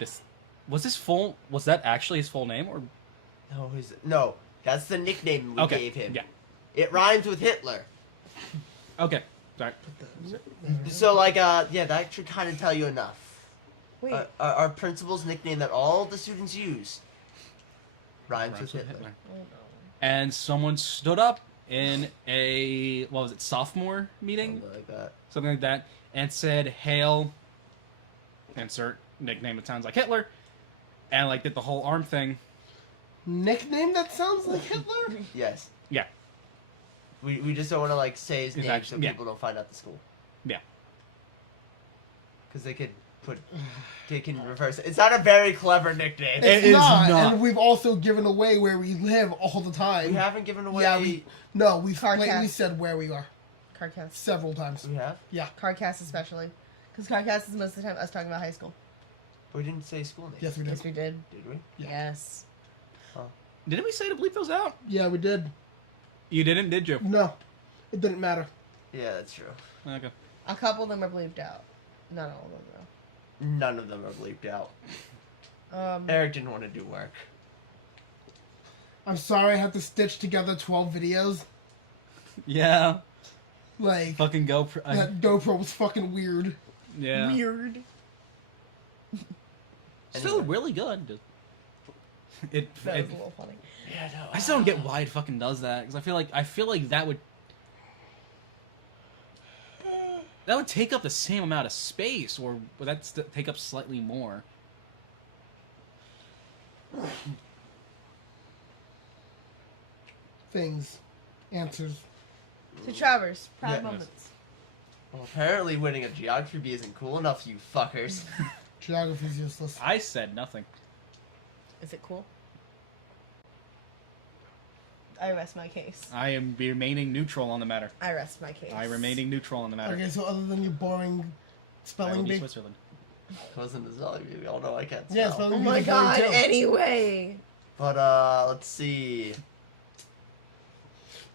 Was that actually his full name or? no. That's the nickname we Okay. gave him. Yeah. It rhymes with Hitler. Okay. Sorry. So like, yeah, that should kind of tell you enough. Wait. Our principal's nickname that all the students use rhymes with Hitler. Oh, no. And someone stood up in a what was it, sophomore meeting, Something like that. and said, "Hail." Insert nickname that sounds like Hitler, and like did the whole arm thing. Nickname that sounds like Hitler? Yes. Yeah. We just don't want to like say his name Exactly, so yeah. people don't find out the school. Yeah. Because they can reverse it. It's not a very clever nickname. It It's is not, not. and we've also given away where we live all the time. We haven't given away. Yeah, we've Carcast. blatantly said where we are Cardcast. several times. We have. Cardcast especially. Because Cardcast is most of the time us talking about high school. But we didn't say school name. Yes, we did. Yes, we did. Did we? Yeah. Yes. Didn't we say to bleep those out? Yeah, we did. You didn't, did you? No, it didn't matter. Yeah, that's true. Okay. A couple of them are bleeped out. Not all of them, None of them are bleeped out. though. Eric didn't want to do work. I'm sorry I had to stitch together 12 videos. Yeah. Like, Fucking GoPro. that GoPro was fucking weird. Yeah. Weird. Still Anyway. really good. It. That it was a little funny. Yeah, no. I still don't get why it fucking does that, because I feel like that would take up the same amount of space, or would that take up slightly more? Things. Answers. So Travers, proud Yeah. moments. Well, apparently winning a geography bee isn't cool enough, you fuckers. Geography's useless. I said nothing. Is it cool? I rest my case. I am remaining neutral on the matter. I rest my case. I remaining neutral on the matter. Okay, so other than your boring I will spelling be bee. Switzerland. Wasn't as well. We all know I can't spell. Yeah, spelling Oh bee. my is boring god, too. anyway. But let's see.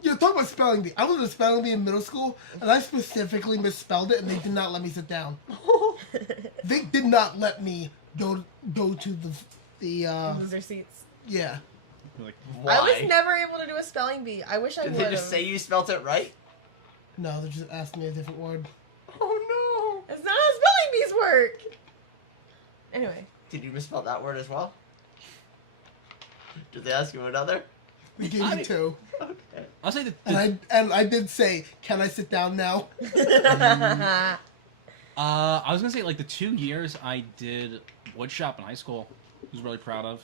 Yeah, talk about spelling bee. I was in a spelling bee in middle school, and I specifically misspelled it, and they did not let me sit down. They did not let me go to the Loser seats. yeah. You're like, Why? I was never able to do a spelling bee. I wish I Did would they have. just say you spelt it right? No, they just asked me a different word. Oh It's not how spelling bees work. Anyway. no! Did you misspell that word as well? Did they ask you another? They gave me two, Okay. I'll say that. and I did say, "Can I sit down now?" I was gonna say like the 2 years I did woodshop in high school, I was really proud of.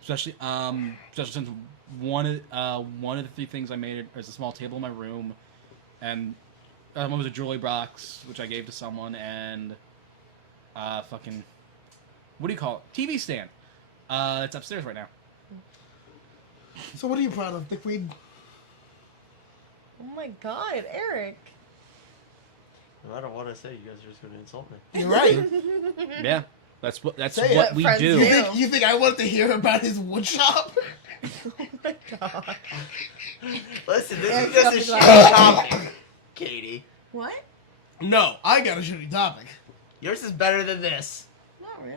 Especially since one of the 3 things I made is a small table in my room, and One was a jewelry box, which I gave to someone, and fucking, what do you call it? TV stand. It's upstairs right now. So what are you proud of, Dickweed? Oh my god, Eric. No matter what I say, you guys are just going to insult me. You're right. Yeah, that's what Say what it, we friends do. do. You think I wanted to hear about his wood shop? Oh my god. Listen, this Eric's is just a nothing shitty like- topic, Katie. What? No, I got a shitty topic. Yours is better than this. Not really.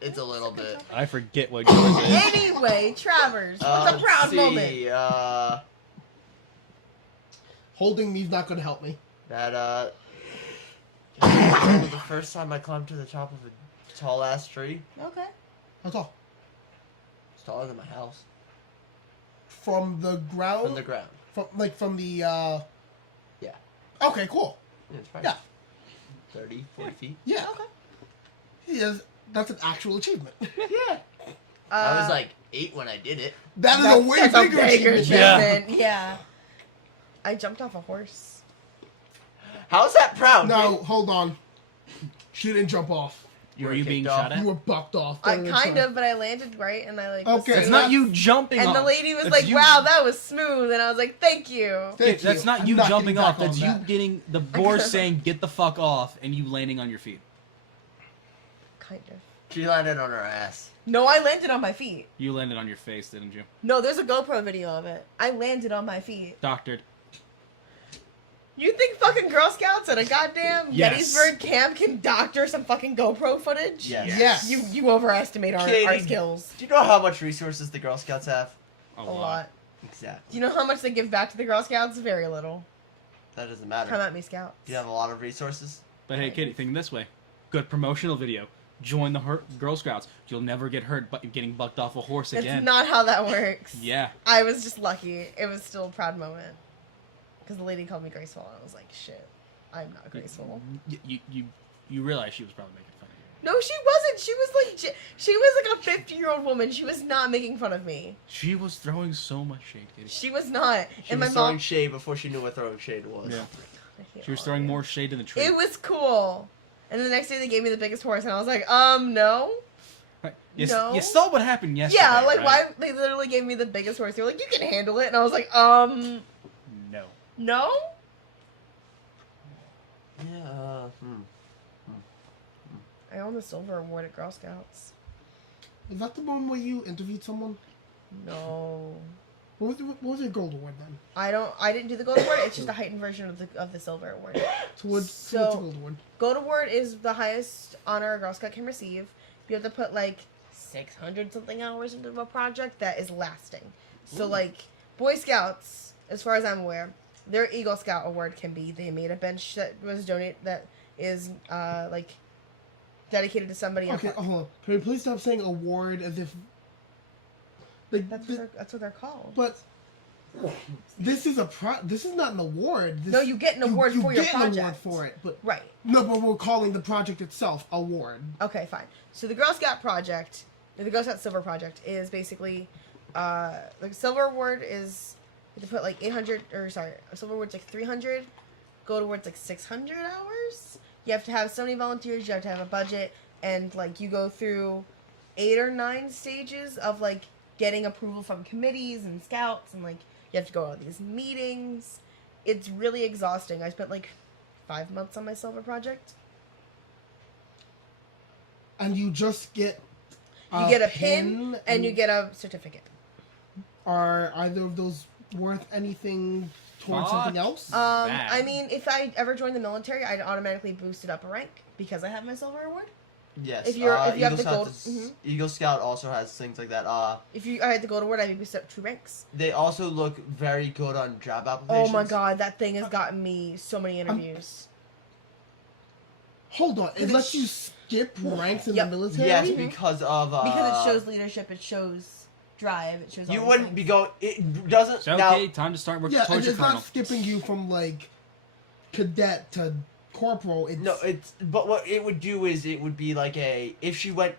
It's a little bit. I forget what yours is. Anyway, Travers, what's a Let's proud see, moment? Holding me's not going to help me. That, the first time I climbed to the top of a tall-ass tree. Okay. That's all. It's taller than my house. From the ground? From the ground. From the, Yeah. Okay, cool. Yeah, it's probably Yeah. 30, 40 feet. Yeah. Okay. Yes, that's an actual achievement. Yeah. I was like 8 when I did it. That is a way that's bigger achievement. Yeah. achievement. Yeah. I jumped off a horse. How's that proud? No, hold on. She didn't jump off. Were you being kicked off. shot at? You were bucked off. I Don't even kind try. of, but I landed right, and I like. Okay. was It's So not up. you jumping And off. the lady was That's like, you- "Wow, that was smooth," and I was like, "Thank you." Thank That's you. not I'm you not jumping getting off. back That's on you that. getting the board saying "get the fuck off" and you landing on your feet. Kind of. She landed on her ass. No, I landed on my feet. You landed on your face, didn't you? No, there's a GoPro video of it. I landed on my feet. Doctored. You think fucking Girl Scouts at a goddamn Yes. Gettysburg camp can doctor some fucking GoPro footage? Yes. Yes. You overestimate our Katie, skills Do you know how much resources the Girl Scouts have? A a lot. Exactly. Do you know how much they give back to the Girl Scouts? Very little. That doesn't matter. Come at me, Scouts. Do you have a lot of resources? But hey, Kitty, think this way. Good promotional video. Join the Girl Scouts. You'll never get hurt, but you're getting bucked off a horse That's again. not how that works. Yeah. I was just lucky. It was still a proud moment. Because the lady called me graceful, and I was like, shit, I'm not graceful. You realize she was probably making fun of you. No, she wasn't. She was like, she was like a 50-year-old woman. She was not making fun of me. She was throwing so much shade, Kitty. She was not. She and was my throwing mom. shade before she knew what throwing shade was. Yeah. I hate She was all throwing of you. more shade in the tree. It was cool. And then the next day they gave me the biggest horse, and I was like, no. Right. You, No. you saw what happened yesterday. Yeah, like right? why they literally gave me the biggest horse. They were like, you can handle it, and I was like, No. no. Yeah. I won the silver award at Girl Scouts. Is that the one where you interviewed someone? No. What was your gold award then? I didn't do the gold award. It's just a heightened version of the silver award. So what's So- the gold award? Gold award is the highest honor a Girl Scout can receive. You have to put like 600 something hours into a project that is lasting. So like Boy Scouts, as far as I'm aware, their Eagle Scout award can be they made a bench that was donated that is like dedicated to somebody. Okay, hold on. Can we please stop saying award as if... Like, That's what they're called. but this is this is not an award. This, No, you get an award for your You get an award project. for it, but Right. no, but we're calling the project itself award. Okay, fine. So the Girl Scout project, the Girl Scout Silver project, is basically the silver award is you have to put like 800 or sorry, a silver award's like 300, gold award's like 600 hours. You have to have so many volunteers. You have to have a budget, and like you go through 8 or 9 stages of like getting approval from committees and scouts, and like you have to go to all these meetings. It's really exhausting. I spent like 5 months on my silver project. And you just get You get a pin and you get a certificate. Are either of those worth anything towards Fuck. something else? Bad. I mean, if I ever joined the military, I'd automatically boost it up a rank because I have my silver award. Yes. If you have Eagle the Scout gold- is- Eagle Scout also has things like that. If I had the gold award, I'd be boosted up 2 ranks. They also look very good on job Oh applications. my god, that thing has gotten me so many interviews. Hold on, it lets you skip ranks in Yep. the military? Yes, because of Because it shows leadership, it shows drive, it shows. all You these wouldn't things. be going. It doesn't. So now, okay, time to start working Yeah, and towards your it's colonel. not skipping you from, like, cadet to corporal. It's, No, it's but what it would do is it would be like a if she went.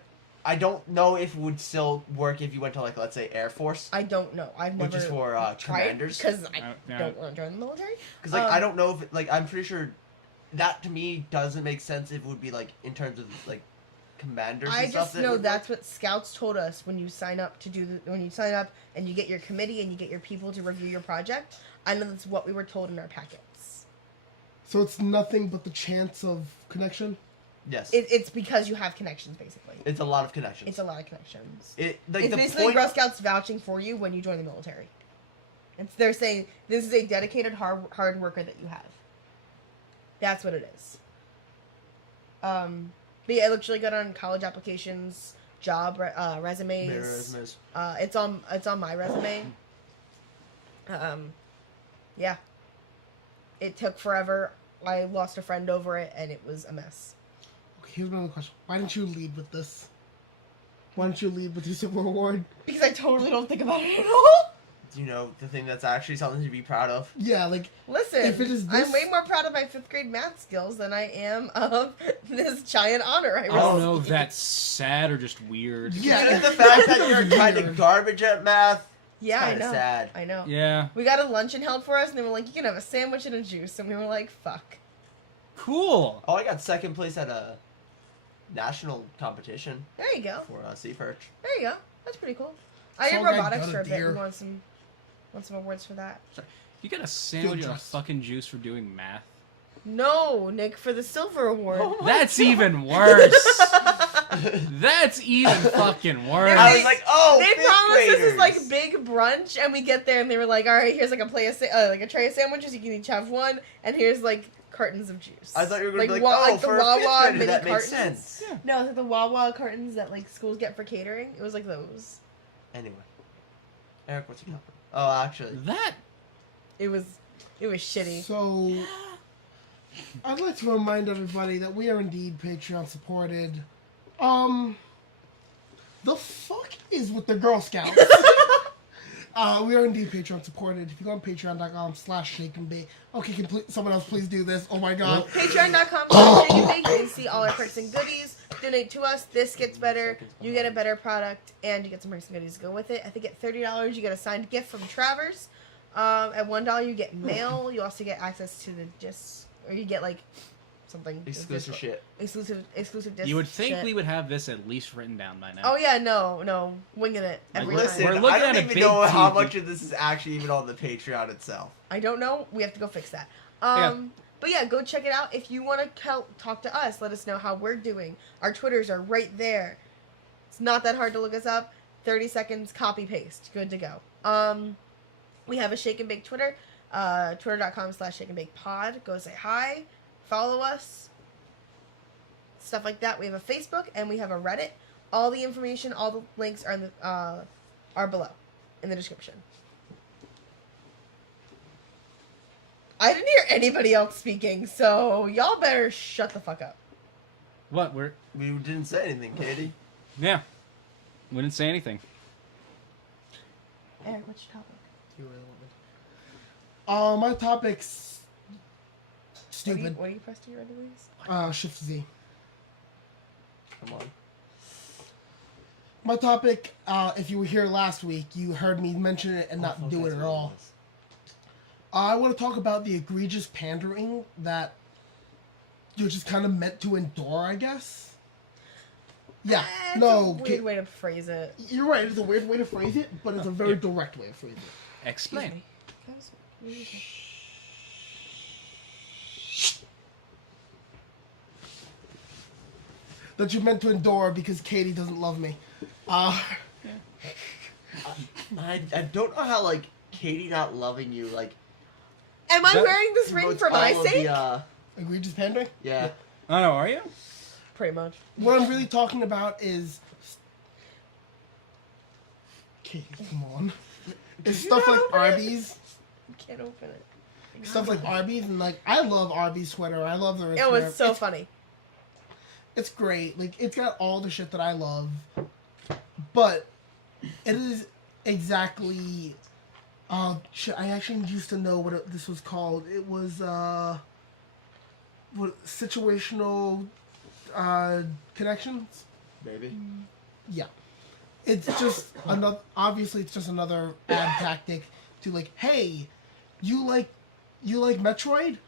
I don't know if it would still work if you went to, like, let's say Air Force, I don't know. I've never which is for tried commanders. because I Yeah. don't want to join the military. Because, like, I don't know if, like, I'm pretty sure that to me doesn't make sense if it would be, like, in terms of, like, commanders I and stuff. just that know would that's work. what scouts told us when you sign up to when you sign up and you get your committee and you get your people to review your project. I know that's what we were told in our packets. So it's nothing but the chance of connection. Yes. It's because you have connections, basically. It's a lot of connections. It's a lot of connections. Like, It's the basically point... Girl Scouts vouching for you when you join the military. They're saying this is a dedicated hard worker that you have. That's what it is. But yeah, it looks really good on college applications, job resumes. Mirror resumes. It's on my resume. Yeah. It took forever. I lost a friend over it, and it was a mess. Okay, here's another question. Why didn't you lead with this? Why didn't you lead with the Super Award? Because I totally don't think about it at all. You know, the thing that's actually something to be proud of. Yeah, like, Listen, if it is this... I'm way more proud of my 5th grade math skills than I am of this giant honor I I received. don't know if that's sad or just weird. Yeah. Even the fact that you're kind Weird. of garbage at math. Yeah, I kinda know. sad. I know. Yeah. We got a luncheon held for us, and they were like, "You can have a sandwich and a juice," and we were like, "Fuck." Cool. Oh, I got second place at a national competition There you go. for Sea Perch. There you go. That's pretty cool. I did Soul guy robotics got a for a bit. deer. We want some awards for that. You got a sandwich and a dress. fucking juice for doing math. No, Nick, for the silver award. Oh my That's God. even worse. That's even fucking worse. I was like, oh, They fifth promised us this graders. like big brunch, and we get there, and they were like, "All right, here's like a tray of sandwiches. You can each have one, and here's like cartons of juice." I thought you were going to be like, Wa- oh, like the for a fifth Wawa grader, mini that makes cartons. sense. Yeah. No, it's like the Wawa cartons that like schools get for catering. It was like those. Anyway. Eric, what's your topic? Oh, actually. That It was shitty. So, I'd like to remind everybody that we are indeed Patreon supported. The fuck is with the Girl Scouts? We are indeed Patreon supported. If you go on patreon.com/shakeandbake. Okay, can someone else please do this? Oh my god. Patreon.com/shakeandbake. You can see all our perks and goodies. Donate to us. This gets better. You get a better product, and you get some perks and goodies to go with it. I think at $30, you get a signed gift from Travers. At $1, you get mail. You also get access to the discs, or you get like something Exclusive shit. Exclusive discs. you would think shit. we would have this at least written down by now. Oh yeah, no, winging it every Like, Listen, time. We're looking I don't at a even big know how TV. much of this is actually even on the Patreon itself. I don't know. We have to go fix that. Yeah. But yeah, go check it out. If you want to talk to us, let us know how we're doing. Our Twitters are right there. It's not that hard to look us up. 30 seconds, copy paste. Good to go. We have a Shake and Bake Twitter. Twitter.com/shakeandbakepod. Go say hi. Follow us. Stuff like that. We have a Facebook and we have a Reddit. All the information, all the links are in the are below in the description. I didn't hear anybody else speaking, so y'all better shut the fuck up. What? We're We didn't say anything, Katie. yeah. We didn't say anything. Eric, what's your topic? My topic's stupid. What do you press to your release? Shift Z. Come on. My topic, if you were here last week, you heard me mention it and not do it at all. I want to talk about the egregious pandering that you're just kind of meant to endure, I guess. Yeah, It's no, a weird way to phrase it. you're right. It's a weird way to phrase it, but it's a very direct way of phrasing it. Explain. That you're meant to endure because Katie doesn't love me. I don't know how, like, Katie not loving you, like... Am I That wearing this ring promotes for my all of sake? the, Egregious pandering? yeah. I don't know. Are you? Pretty much. What I'm really talking about is... Katie, come on. It's stuff like Arby's. I can't open it. Stuff like Arby's, and like, I love Arby's sweater. I love the It was so funny. It's great. Like, it's got all the shit that I love. But it is exactly... shit, I actually used to know what this was called. It was, what, situational, connections? Maybe. Yeah. It's just another. Obviously, it's just another ad tactic to like, hey, you like Metroid?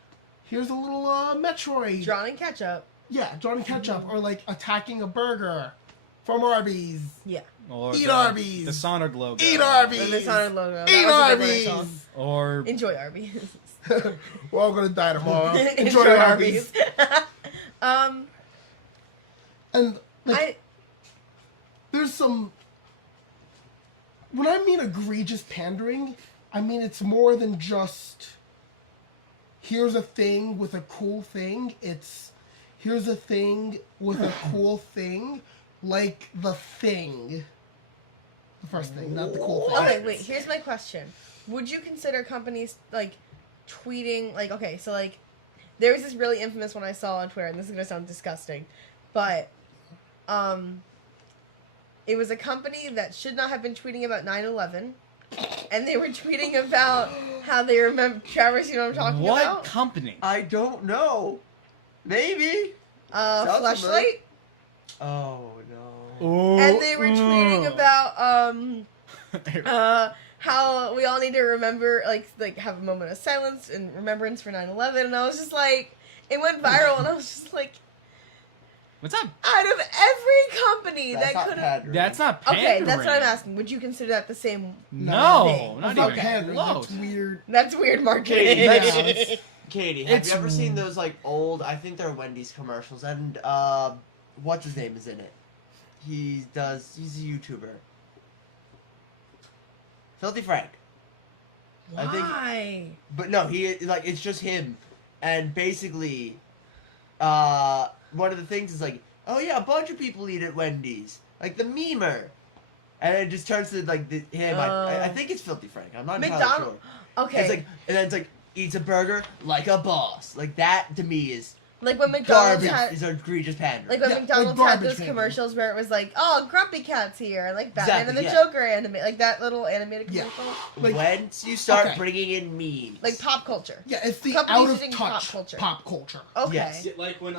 Here's a little Metroid. Drawn in ketchup. Yeah, Johnny Ketchup, or like attacking a burger from Arby's. Yeah. Or Eat the, Arby's. The Sonic logo. Eat Arby's. The Dishonored logo. That Eat was a big one I Arby's. Or saw. Enjoy Arby's. We're all gonna die tomorrow. Enjoy Arby's. And like, there's some. When I mean egregious pandering, I mean it's more than just. Here's a thing with a cool thing. It's here's a thing with a cool thing, like the thing. The first thing, not the cool thing. Okay, wait. Here's my question: would you consider companies like tweeting? Like, okay, so like, there was this really infamous one I saw on Twitter, and this is gonna sound disgusting, but it was a company that should not have been tweeting about 9/11, and they were tweeting about how they remember. Travers, you know what I'm talking what about? company? I don't know. Maybe. Sounds Flashlight. Oh no. Ooh, And they were tweeting ooh. about how we all need to remember, like have a moment of silence and remembrance for 9/11, and I was just like, it went viral, and I was just like, What's up? out of every company That's that not could have. pandering. That's not Okay, pandering. that's what I'm asking. Would you consider that the same? No, thing? not It's not even pandering, close. That's weird. That's weird marketing. Katie, Yeah. Katie, have It's- you ever seen those like old? I think they're Wendy's commercials, and what's his name is in it? He's a YouTuber. Filthy Frank. I think- Why? But no, it's just him, and basically, one of the things is like, oh yeah, a bunch of people eat at Wendy's, like the memer, and it just turns to like him. I think it's Filthy Frank. I'm not entirely sure. McDonald's. Okay. It's like, and then it's like eats a burger like a boss. Like that to me is Like when McDonald's garbage. had. Is egregious pandering. Like when Yeah, McDonald's like had garbage those pandering. commercials where it was like, oh, Grumpy Cat's here, like Batman and the Exactly, yeah. Joker anime, like that little animated Yeah. commercial. Like, Once you start okay. bringing in memes, Like pop culture. yeah, it's the Companies out of using pop touch culture. pop culture. Okay. Yes. Like when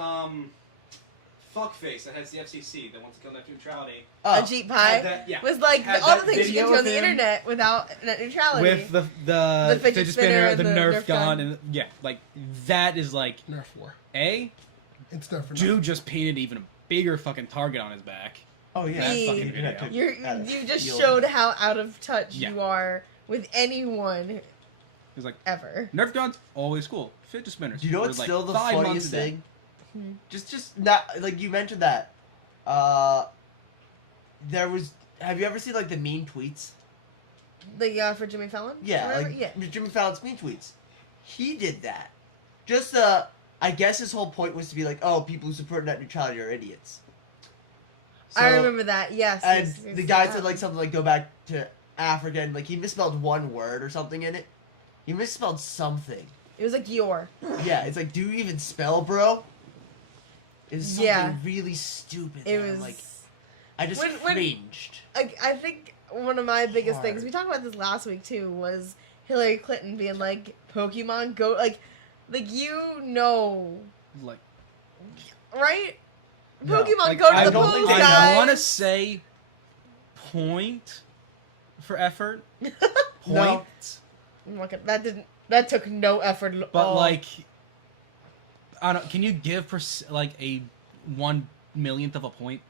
Fuckface that has the FCC that wants to kill net neutrality. Oh, Ajit Had Pai that- yeah. was like Had all that the things you video can do on of the him. internet without net neutrality. With the fidget spinner and the the Nerf Nerf gun, gun. and yeah, like that is like Nerf war. It's Nerf for Dude just painted even a bigger fucking target on his back. oh yeah, Me. That fucking video. You just Feel- showed how out of touch Yeah. you are with anyone He's like, ever. Nerf guns always cool. Fidget spinners. Do you know were, what's like, still the 5 months funniest a day. thing? Hmm. Just not like you mentioned that. There was. Have you ever seen like the mean tweets? The for Jimmy Fallon? Yeah, Whatever? like Yeah. Jimmy Fallon's mean tweets. He did that. Just I guess his whole point was to be like, oh, people who support net neutrality are idiots. I So- remember that. Yes. And yes, yes, the guy yeah. said like something like go back to Africa, and like he misspelled one word or something in it. He misspelled something. It was like Yor. Yeah, it's like, do you even spell, bro? It's something Yeah. really stupid. It that I'm was. like, I just when- cringed. I think one of my biggest Hard. things we talked about this last week too was Hillary Clinton being like Pokemon Go, like you know, Like, right? No. Pokemon like, Go to I the don't polls, think I guys. want to say point for effort. No. Point. I'm not gonna- that took no effort at But all. like, I don't. Can you give like a 1/1,000,000th of a point?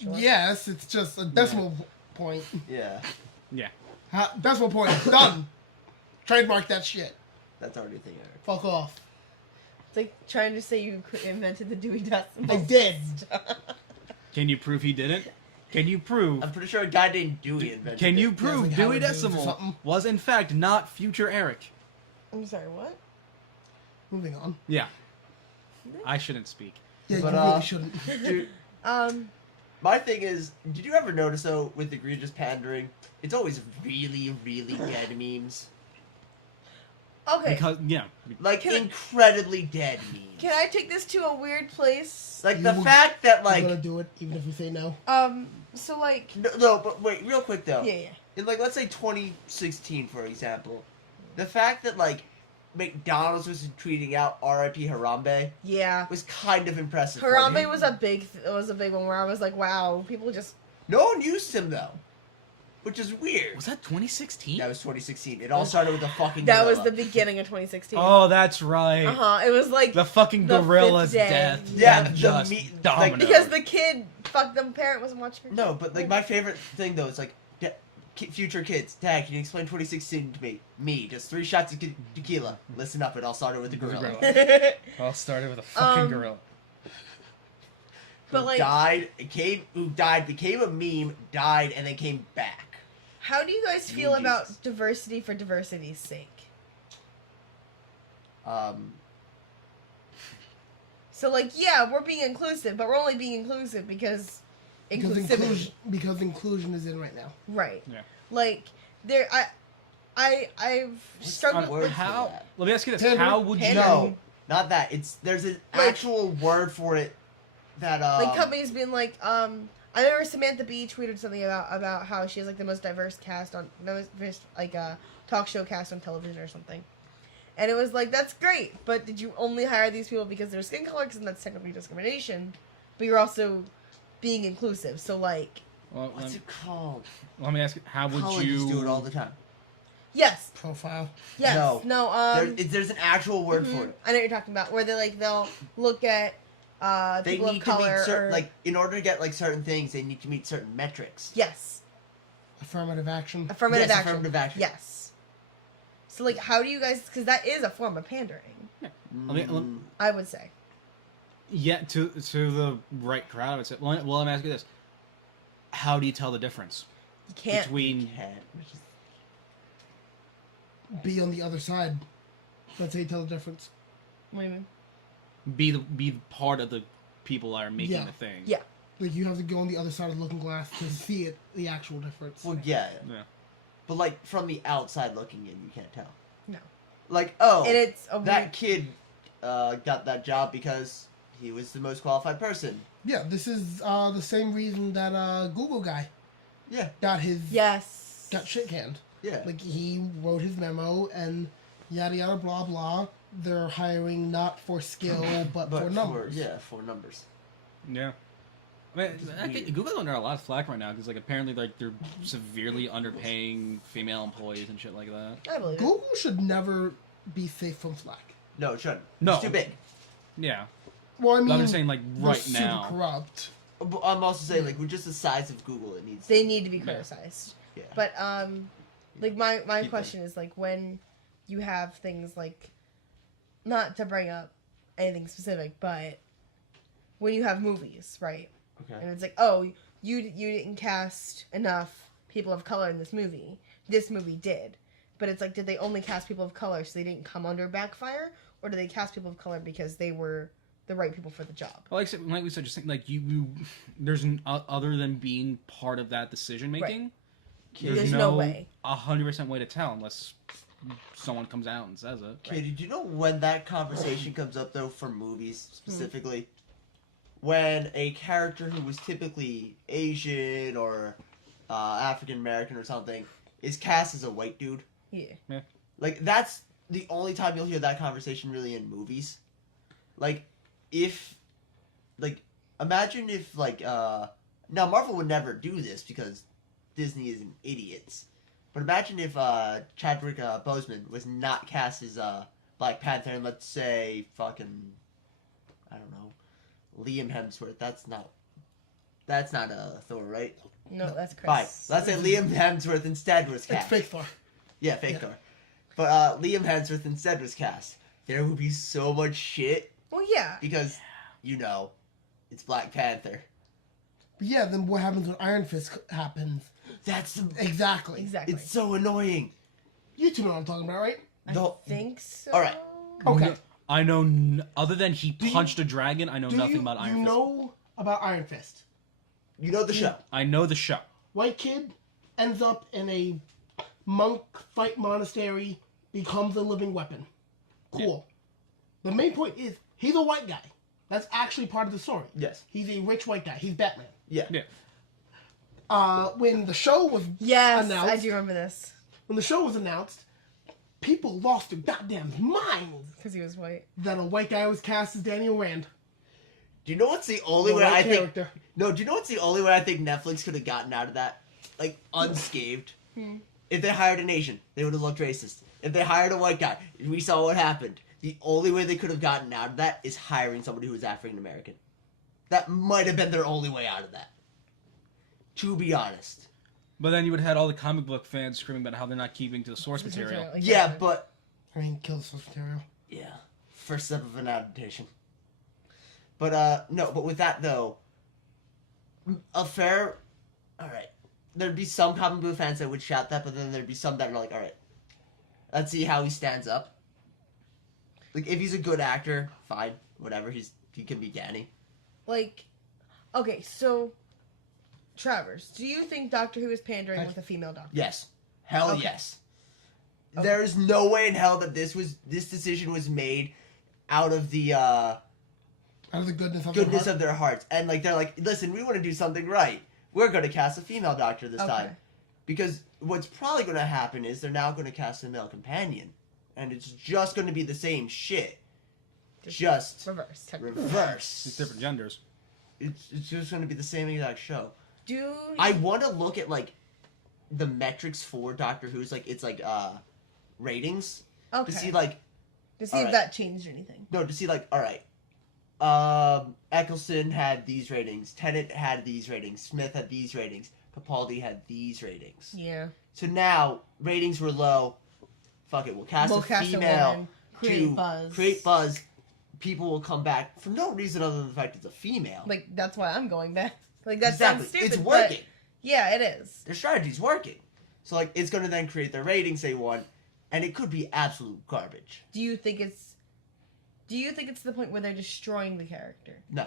Sure. Yes, it's just a decimal point. Yeah, Yeah. Decimal point. Done. Trademark that shit. that's already a thing. Eric. Fuck off. It's like trying to say you invented the Dewey Decimal. I did. Can you prove he didn't? Can you prove? I'm pretty sure a guy named Dewey invented Can it. you prove like Dewey Howard Jones or Decimal something. was in fact not future Eric? I'm sorry, what? Moving on. Yeah. I shouldn't speak. Yeah, But, you really shouldn't. Dude, my thing is, did you ever notice though with egregious pandering, it's always really, really dead memes. Okay. Because yeah. Like Can I- incredibly dead memes. Can I take this to a weird place? Like You the will- fact that I'm like gonna do it, even if we say no. So like, no, but wait, real quick though. yeah. In like let's say 2016 for example, the fact that like McDonald's was tweeting out R.I.P. Harambe Yeah. was kind of impressive. for Harambe me. was a big one where I was like, wow, people just No one used him though, which is weird. Was that 2016? That was 2016. It all started with a fucking. that was gorilla. the beginning of 2016. Oh, that's right. It was like The fucking the gorilla's fifth day. death. Yeah, that the just me- dominoed. because the kid, the parent wasn't watching. No, but like my favorite thing though is like, future kids. Dad, can you explain 2016 to me? Me, just 3 shots of tequila. Listen up, it all started with a gorilla. All started with a fucking Um, gorilla. But like, Who died, became a meme, died, and then came back. how do you guys feel Jesus. about diversity for diversity's sake? So like, yeah, we're being inclusive, but we're only being inclusive because inclusivity. Because inclusion is in right now. Right. Yeah. Like I've struggled word with for How? that? Let me ask you this: Pandering. How would you? Pandering. No, not that. There's an Like- actual word for it that like companies being like, I remember Samantha Bee tweeted something about how she has like the most diverse cast on talk show cast on television or something. And it was like, that's great, but did you only hire these people because they're skin color? Because that's technically discrimination. But you're also being inclusive. So like, Well, What's it called? let me ask you: How would Colleges you do it all the time. yes, Profile. yes, no, There's an actual word for it. I know what you're talking about, where they'll look at They people need of to color meet certain, or, like, in order to get like certain things, they need to meet certain metrics. yes, Affirmative action. affirmative Yes, action. affirmative action. Yes. So like, how do you guys? Because that is a form of pandering, I would say. Yeah, to the right crowd, I would say. Well, let me ask you this: How do you tell the difference You can't. between? Be on the other side. That's how you tell the difference. What do you mean? Be the part of the people that are making Yeah. the thing. Yeah. Like you have to go on the other side of the looking glass to see it, the actual difference. Well, yeah, Yeah. but like from the outside looking in, you can't tell. No. Like, oh, And it's a that weird- kid got that job because he was the most qualified person. Yeah, this is the same reason that Google guy Yeah, got Yes. got shit canned. yeah. Like he wrote his memo and yada yada blah blah. They're hiring not for skill but for numbers. For numbers. Yeah. I mean, I think weird. Google's under a lot of flack right now because, like, apparently, like, they're severely underpaying female employees and shit like that. I believe it. Google should never be safe from Slack. No, it shouldn't. No. It's too big. Yeah. Well, I mean, I'm just saying, like, they're right super now. corrupt. But I'm also saying, like, with just the size of Google, it needs. They need to be criticized. Yeah. But like my Keep question is like when you have things like, not to bring up anything specific, but when you have movies, right? Okay. And it's like, oh, you didn't cast enough people of color in this movie. This movie did. But it's like, did they only cast people of color so they didn't come under backfire? Or did they cast people of color because they were the right people for the job? Well, like we said, just think, like, you there's other than being part of that decision making, There's no way. 100% way to tell unless someone comes out and says it. Okay, did you know when that conversation comes up, though, for movies specifically? When a character who was typically Asian or African American or something is cast as a white dude. Yeah. Like, that's the only time you'll hear that conversation really in movies. Like, imagine if, like, now Marvel would never do this because Disney isn't idiots. But imagine if Chadwick Boseman was not cast as Black Panther and let's say fucking, I don't know, Liam Hemsworth. That's not Thor, right? No, that's Chris. Fine. Let's say Liam Hemsworth instead was It's cast. fake Thor. Yeah, fake Yeah. Thor. But Liam Hemsworth instead was cast. There would be so much shit Well, yeah. because, it's Black Panther. But yeah, then what happens when Iron Fist happens? That's Exactly. Exactly. It's so annoying. You two know what I'm talking about, right? The- think so. All right. Okay. I know, other than he punched a dragon, I know Do nothing you, about Iron you Fist. know about Iron Fist? You know the show. I know the show. White kid ends up in a monk fight monastery, becomes a living weapon. Cool. The main point is he's a white guy. That's actually part of the story. Yes. He's a rich white guy. He's Batman. Yeah. When the show was Yes, announced, I do remember this. when the show was announced, people lost their goddamn minds Because he was white. that a white guy was cast as Daniel Rand. Do you know what's the only way White I think? character. No, do you know what's the only way I think Netflix could have gotten out of that, like unscathed? If they hired an Asian, they would have looked racist. If they hired a white guy, we saw what happened. The only way they could have gotten out of that is hiring somebody who was African American. That might have been their only way out of that. To be honest. But then you would have had all the comic book fans screaming about how they're not keeping to the source material. Yeah, but I mean, kill the source material. yeah, first step of an adaptation. But no, but with that though, a fair, all right. There'd be some comic book fans that would shout that, but then there'd be some that are like, all right, let's see how he stands up. Like if he's a good actor, fine, whatever. He can be Danny. Like, okay, so Travers, do you think Doctor Who is pandering with a female doctor? Yes, hell Okay. yes. Okay. There's no way in hell that this decision was made out of the Out of the goodness of their heart. of their hearts, and like they're like, listen, we want to do something right. We're going to cast a female doctor this Okay. time, because what's probably going to happen is they're now going to cast a male companion, and it's just going to be the same shit, just Reverse. Technically. reverse. It's different genders. It's just going to be the same exact show. Do I want to look at like the metrics for Doctor Who's like it's like ratings okay. to see like to see all if right. that changed anything. no to see like all right. Eccleston had these ratings. Tennant had these ratings. Smith had these ratings. Capaldi had these ratings. Yeah. So now ratings were low. Fuck it, we'll cast a female woman, create to buzz. create buzz. People will come back for no reason other than the fact it's a female. Like that's why I'm going back. Like that exactly, sounds stupid. it's but working. yeah, it is. Their strategy's working. So like it's gonna then create their ratings they want, and it could be absolute garbage. Do you think it's to the point where they're destroying the character? No,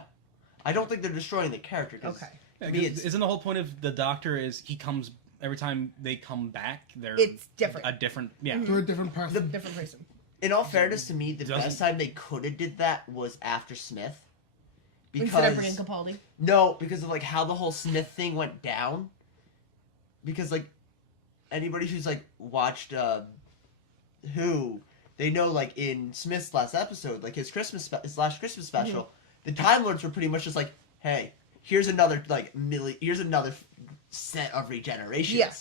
I don't think they're destroying the character. 'Cause Okay. Yeah, to me, 'cause isn't the whole point of the Doctor is he comes every time they come back? They're It's different. A different, yeah. They're a different person. Different person. in all fairness to me, the Doesn't- best time they could have did that was after Smith. Instead of bringing Capaldi. No, because of like how the whole Smith thing went down. Because like anybody who's like watched Who, they know like in Smith's last episode, like his last Christmas special, the Time Lords were pretty much just like, hey, here's another like here's another set of regenerations. Yeah.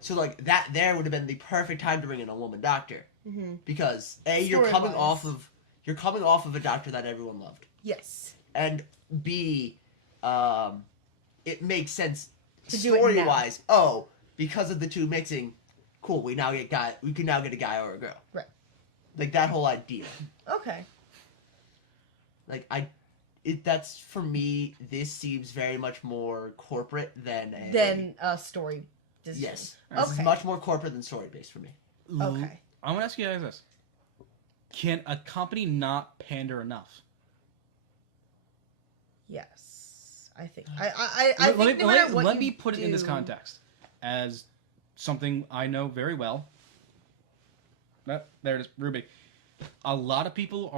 So like that there would have been the perfect time to bring in a woman doctor. Mm-hmm. Because you're coming Story-wise. off of a doctor that everyone loved. Yes. And B, it makes sense To do it now. story wise. Oh, because of the two mixing, cool. We can now get a guy or a girl. Right. Like that whole idea. Okay. Like that's for me. This seems very much more corporate than A story decision. yes. This is Okay. much more corporate than story based for me. Okay. I'm gonna ask you guys this: can a company not pander enough? Yes. I think. I think no matter what let you me put it in this do- context as something I know very well. There it is, Ruby. A lot of people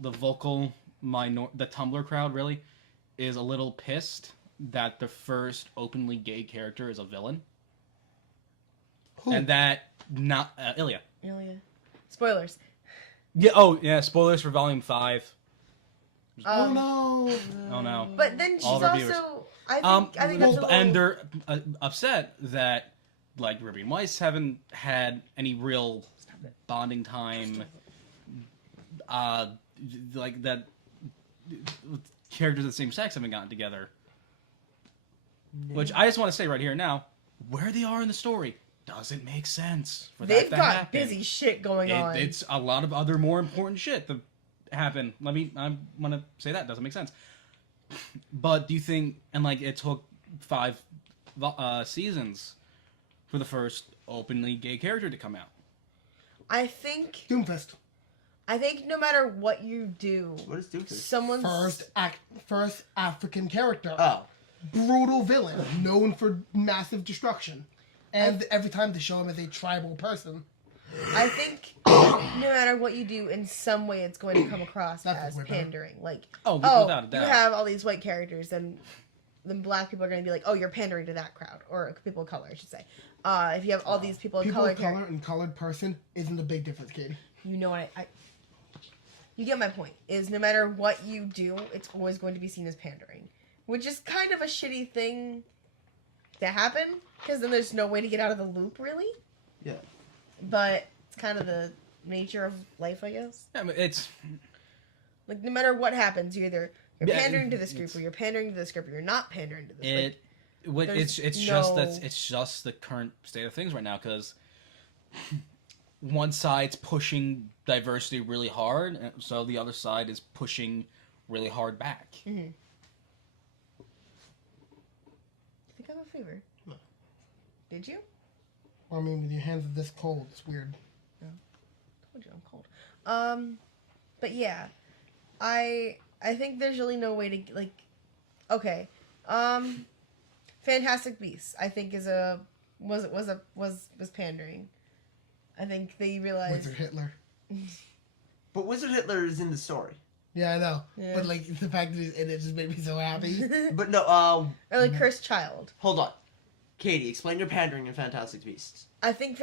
the vocal the Tumblr crowd really is a little pissed that the first openly gay character is a villain. Who? And that not Ilya. Ilya. Spoilers. Yeah. Oh yeah. Spoilers for Volume 5. Oh no. Oh no. But then she's All of our also. viewers. I think that's a little... And they're upset that like Ruby and Weiss haven't had any real bonding time. Like that, characters of the same sex haven't gotten together. Which I just want to say right here now, where they are in the story doesn't make sense for They've that to got happen. busy shit going on. It's a lot of other more important shit that happen. I want to say that doesn't make sense. But do you think, and like it took 5 seasons for the first openly gay character to come out? I think Doomfist. no matter what you do, What is Doofus? someone's First African character. Oh, Brutal villain, known for massive destruction. And every time they show him as a tribal person. I think no matter what you do, in some way it's going to come across That's as what we're doing. pandering. Like, Oh, without a doubt. you have all these white characters, and then black people are going to be like, oh, you're pandering to that crowd, or people of color, I should say. If you have all these people of People color, of color and colored person isn't a big difference, Katie. you know what you get my point. Is no matter what you do, it's always going to be seen as pandering, which is kind of a shitty thing to happen because then there's no way to get out of the loop, really. Yeah. But it's kind of the nature of life, I guess. I mean, it's Like no matter what happens, you're Yeah, pandering to this group, or you're pandering to this group, or you're not pandering to this. it's just the current state of things right now because one side's pushing diversity really hard, and so the other side is pushing really hard back. Mm-hmm. I think I have a fever. No. Did you? Well, I mean, with your hands are this cold, it's weird. Yeah. Told you I'm cold. But yeah, I think there's really no way to like. Okay, Fantastic Beasts I think was pandering. I think they realized. Wizard Hitler. But Wizard Hitler is in the story. Yeah, I know. Yeah. But, like, the fact that he's in it just made me so happy. But no, Or like Cursed Child. hold on. Katie, explain your pandering in Fantastic Beasts. I think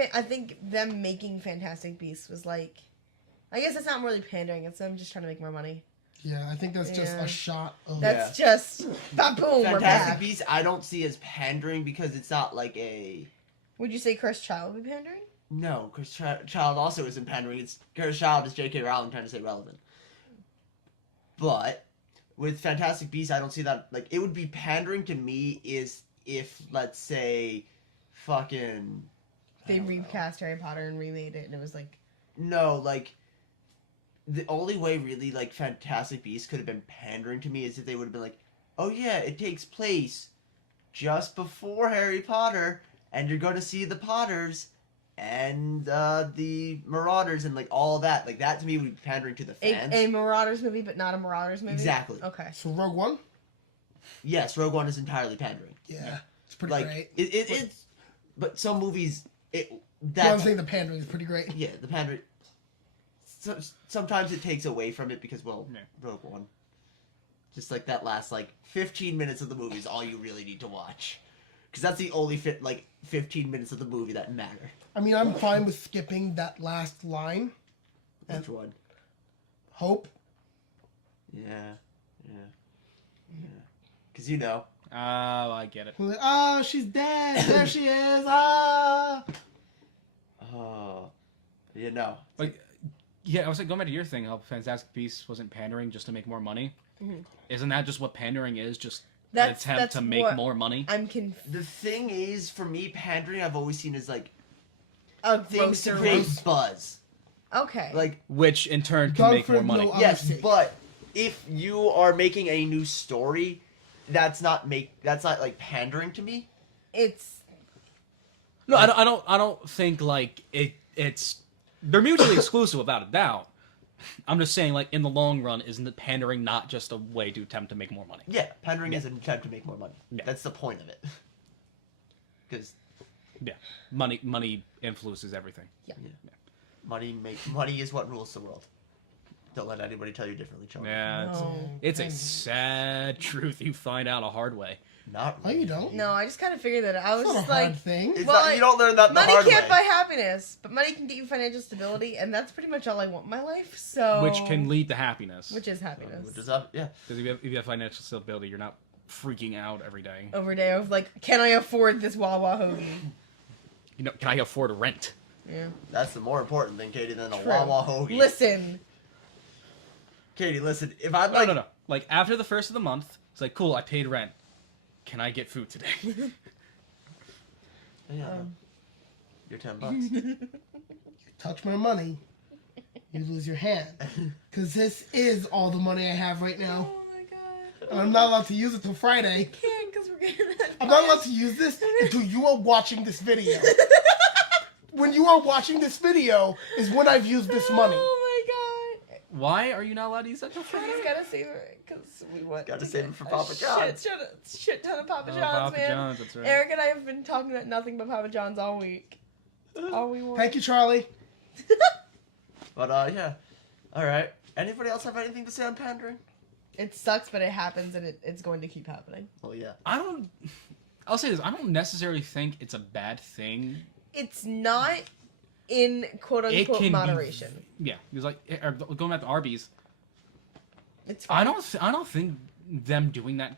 them making Fantastic Beasts was like, I guess it's not really pandering. It's them just trying to make more money. Yeah, I think that's just Yeah. a shot of... That's just ba-boom. We're Fantastic back. Beasts, I don't see as pandering because it's not like a... Would you say Cursed Child would be pandering? No, Cursed Child also isn't pandering. It's Cursed Child is J.K. Rowling trying to say relevant. But with Fantastic Beasts, I don't see that. Like, it would be pandering to me is if, let's say, fucking... They recast Harry Potter and remade it, and it was like, No, like, the only way really, like, Fantastic Beasts could have been pandering to me is if they would have been like, oh yeah, it takes place just before Harry Potter, and you're going to see the Potters and the Marauders and, like, all that. Like, that to me would be pandering to the fans. a Marauders movie, but not a Marauders movie. Exactly. Okay. So Rogue One? Yes, Rogue One is entirely pandering. Yeah. It's pretty Like, great. it's... But some movies... No, I'm That's... saying the pandering is pretty great. Yeah, the pandering... Sometimes it takes away from it because, well, Yeah. Rogue One. Just like that last, like, 15 minutes of the movie is all you really need to watch. Because that's the only, 15 minutes of the movie that matter. I mean, I'm fine with skipping that last line. Which one? Hope. Yeah. Because, you know. Oh, I get it. Like, oh, she's dead. There she is. Ah. Oh. You know. Like, yeah, I was like going back to your thing. How Fantastic Beasts wasn't pandering just to make more money. Mhm. Isn't that just what pandering is? Just an That's attempt to make what more money. I'm confused. The thing is, for me, pandering I've always seen as, like, A things to grosser create roast. buzz. Okay. Like, Which in turn can Done make for more money. no other yes, sake. but if you are making a new story, that's not like pandering to me. It's No, I don't think like it's they're mutually exclusive without a doubt. I'm just saying, like, in the long run, isn't it pandering not just a way to attempt to make more money? Yeah, pandering is an attempt to make more money. Yeah. That's the point of it. Because Yeah, money influences everything. money is what rules the world. Don't let anybody tell you differently, children. Yeah, No. it's a sad truth you find out a hard way. Not Oh, really. you don't? no. I just kind of figured that out. I was It's not a just hard like, thing. It's Well, not, you don't learn that the money hard can't way. buy happiness, but money can get you financial stability, and that's pretty much all I want in my life. So Which can lead to happiness. which is happiness. Which is up, yeah. Because if you have financial stability, you're not freaking out every day. Over day of like, can I afford this Wawa hoagie? You know, can I afford rent? Yeah. That's the more important thing, Katie, than a True. Wawa hoagie. Listen. Katie, listen. If I'm No, like, no. Like, after the first of the month, it's like, cool, I paid rent. Can I get food today? Yeah, Um. you're $10. Touch my money, you lose your hand. Because this is all the money I have right now. Oh my god. And I'm not allowed to use it till Friday. Can't because we're getting that. I'm not allowed to use this until you are watching this video. When you are watching this video is when I've used this money. Oh my god. Why are you not allowed to use that till I Friday? just gotta save it because we want. Gotta to save get it for a Papa John's. Shit ton of Papa Oh, John's, Papa man. John's, that's right. Eric and I have been talking about nothing but Papa John's all week. All we want. Thank you, Charlie. But, yeah. Alright. Anybody else have anything to say on pandering? It sucks, but it happens, and it's going to keep happening. Oh yeah. I'll say this. I don't necessarily think it's a bad thing. It's not in quote It unquote can be- moderation. Yeah, because going back to Arby's, It's fine. I don't think them doing that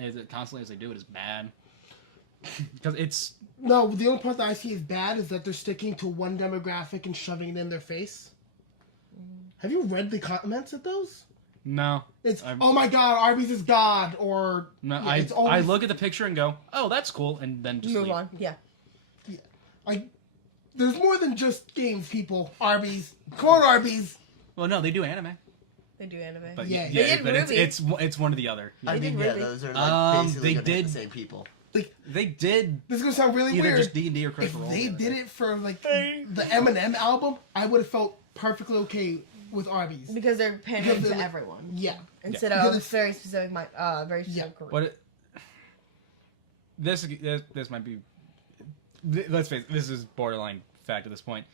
as constantly as they do it is bad. Because it's No, the only part that I see is bad is that they're sticking to one demographic and shoving it in their face. Have you read the comments of those? no. It's I'm- oh my god, Arby's is God, or No, yeah, I it's always, look at the picture and go, oh, that's cool, and then just Move leave. on. Yeah. like there's more than just games, people. Arby's, come on, Arby's. Well, no, they do anime, They do anime. but Yeah. yeah, They did but Ruby. it's one or the other. I They mean, did yeah, Ruby. those are like basically they gonna hit did- the same people. They did This is gonna sound really either weird. just D&D or If Critical Role. they the other did day. it for like the Eminem album, I would have felt perfectly okay with Arby's. Because they're pandering Because to they're- everyone Yeah, instead Because of it's- very specific, very specific. Yeah. group. What this might be. Let's face it, this is borderline fact at this point.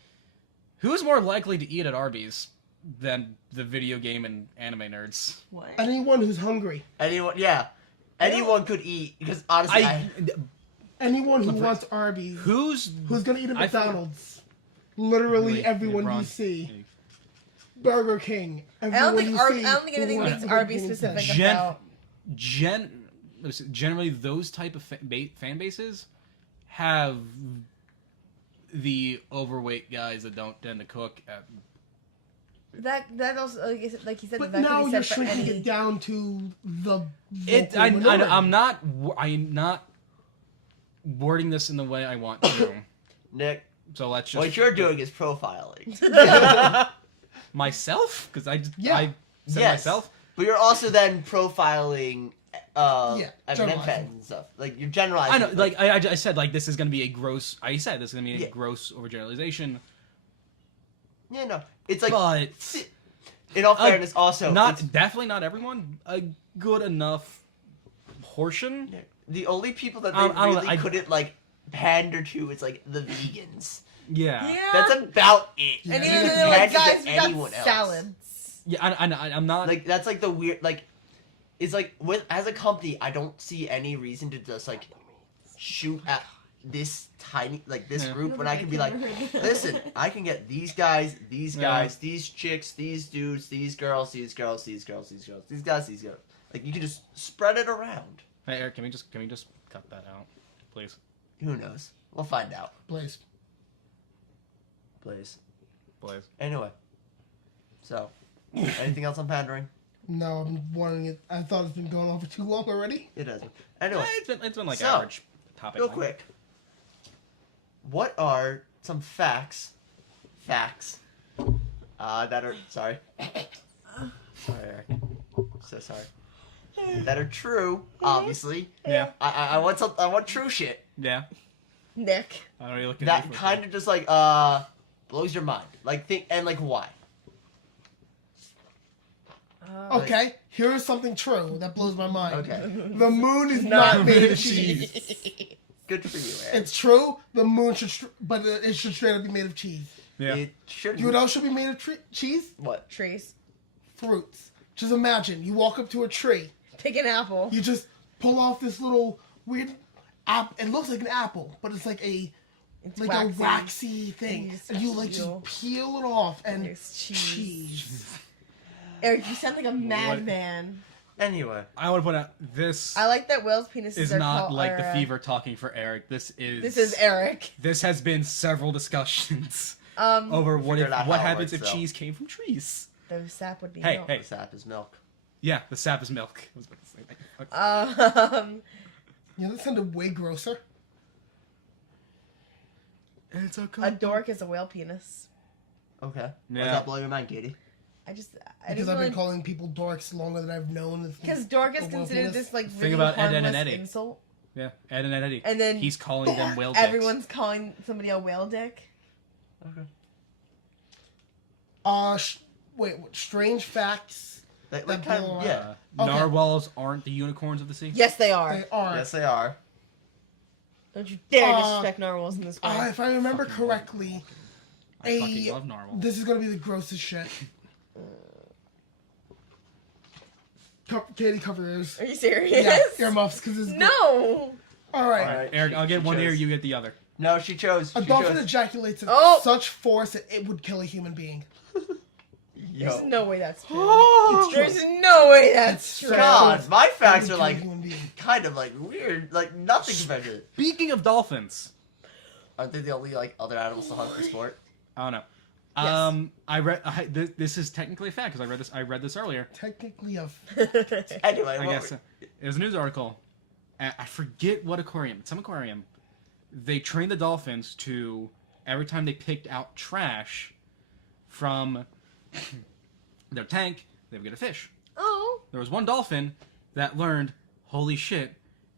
Who's more likely to eat at Arby's than the video game and anime nerds? What? anyone who's hungry, Anyone could eat because honestly, anyone who Look, wants Arby's, who's who's gonna eat at I feel- McDonald's. Literally Really, everyone Ron? you see. Burger King. I don't Everyone think you I see don't think anything who makes wants Burger Arby's King specific instead. Gen- about. generally those type of fan bases have the overweight guys that don't tend to cook at. That also like you said. But that now could be you're said for shrinking any. it down to the It. vocal minority. I'm not wording this in the way I want to. Nick, So let's just what you're doing is profiling. myself because I Yeah. I said Yes. myself. But you're also then profiling Eminem generalizing. fans and stuff. Like you're generalizing. I know, like I said, like this is going to be a gross. I said this is going to be a Yeah. gross overgeneralization. yeah, no, it's like But in all fairness, also not it's- definitely not everyone. A good enough portion. the only people that they I don't know, really couldn't like pander to is like the vegans. Yeah. Yeah. That's about it. Yeah. and You even can though they're like, pander to guys, we anyone got else. salads. Yeah. I'm not. Like that's like the weird like. It's like with as a company, I don't see any reason to just like shoot at this tiny like this Yeah. group when I can be like, listen, I can get these guys, these guys, these chicks, these dudes, these girls, these girls, these girls, these girls, these guys, these girls. Like you can just spread it around. Hey Eric, can we just cut that out, please? Who knows? We'll find out. Please. Please. Please. Anyway. So, anything else on pandering? No, I'm wanting it. I thought it's been going on for too long already. It hasn't. Anyway, It's been like So, average topic. real length. quick. What are some facts that are sorry, Eric. So sorry. That are true, obviously. Yeah. I want true shit. Yeah. Nick. I don't really look at That kind of just like blows your mind. Like think and like why? Okay, here is something true that blows my mind. Okay. The moon is not made of cheese. Good for you, Eric. It's true. The moon should, but it should straight up be made of cheese. Yeah. It should. You know what else should be made of cheese? What? Trees. Fruits. Just imagine you walk up to a tree. Pick an apple. You just pull off this little weird app. It looks like an apple, but it's like It's a waxy thing, And you and just you peel. just peel it off and There's cheese. cheese. Eric, you sound like a madman. Anyway. I want to point out this I like that whale's penises is are not called, like are, the fever talking for Eric. This is Eric. This has been several discussions Um, over what figured out what how it happens works, if though. cheese came from trees. the sap would be Hey, milk. hey. Sap is milk. Yeah, the sap is milk. I was about to say that. Okay. You know, that sounded way grosser. It's a A dork is a whale penis. Okay. Why Yeah. does that blow your mind, Katie? I Because didn't I've been really... calling people dorks longer than I've known. Because dork is a whale considered penis. this like Think really about Ed, Ed, and harmless Eddie. insult. Yeah, Ed and Eddie. And then He's calling them whale dicks. everyone's calling somebody a whale dick. Okay. Wait, what, strange facts. Like That kind blow- of, yeah. Okay. Narwhals aren't the unicorns of the sea. Yes, they are. They are. Yes, they are. Don't you dare Uh, disrespect narwhals in this way. If I remember Fucking love- correctly, I fucking love narwhals. this is gonna be the grossest shit. Katie, cover your ears. Are you serious? Yeah, earmuffs, because it's... No! Alright. Eric, I'll get She one ear, chose. you get the other. No, she chose. A She dolphin chose. ejaculates at Oh! such force that it would kill a human being. There's Yo. no way that's true. It's true. There's no way that's It's true. God, my It facts would are kill a like human being. kind of like weird, like nothing compared to it. Speaking of dolphins, Aren't they the only like other animals to hunt for sport? I don't know. Yes. I read this is technically a fact because I read this earlier. Technically a... Anyway, I what guess it was a news article. I forget what aquarium. Some aquarium. They trained the dolphins to every time they picked out trash from their tank, they would get a fish. Oh. There was one dolphin that learned, holy shit,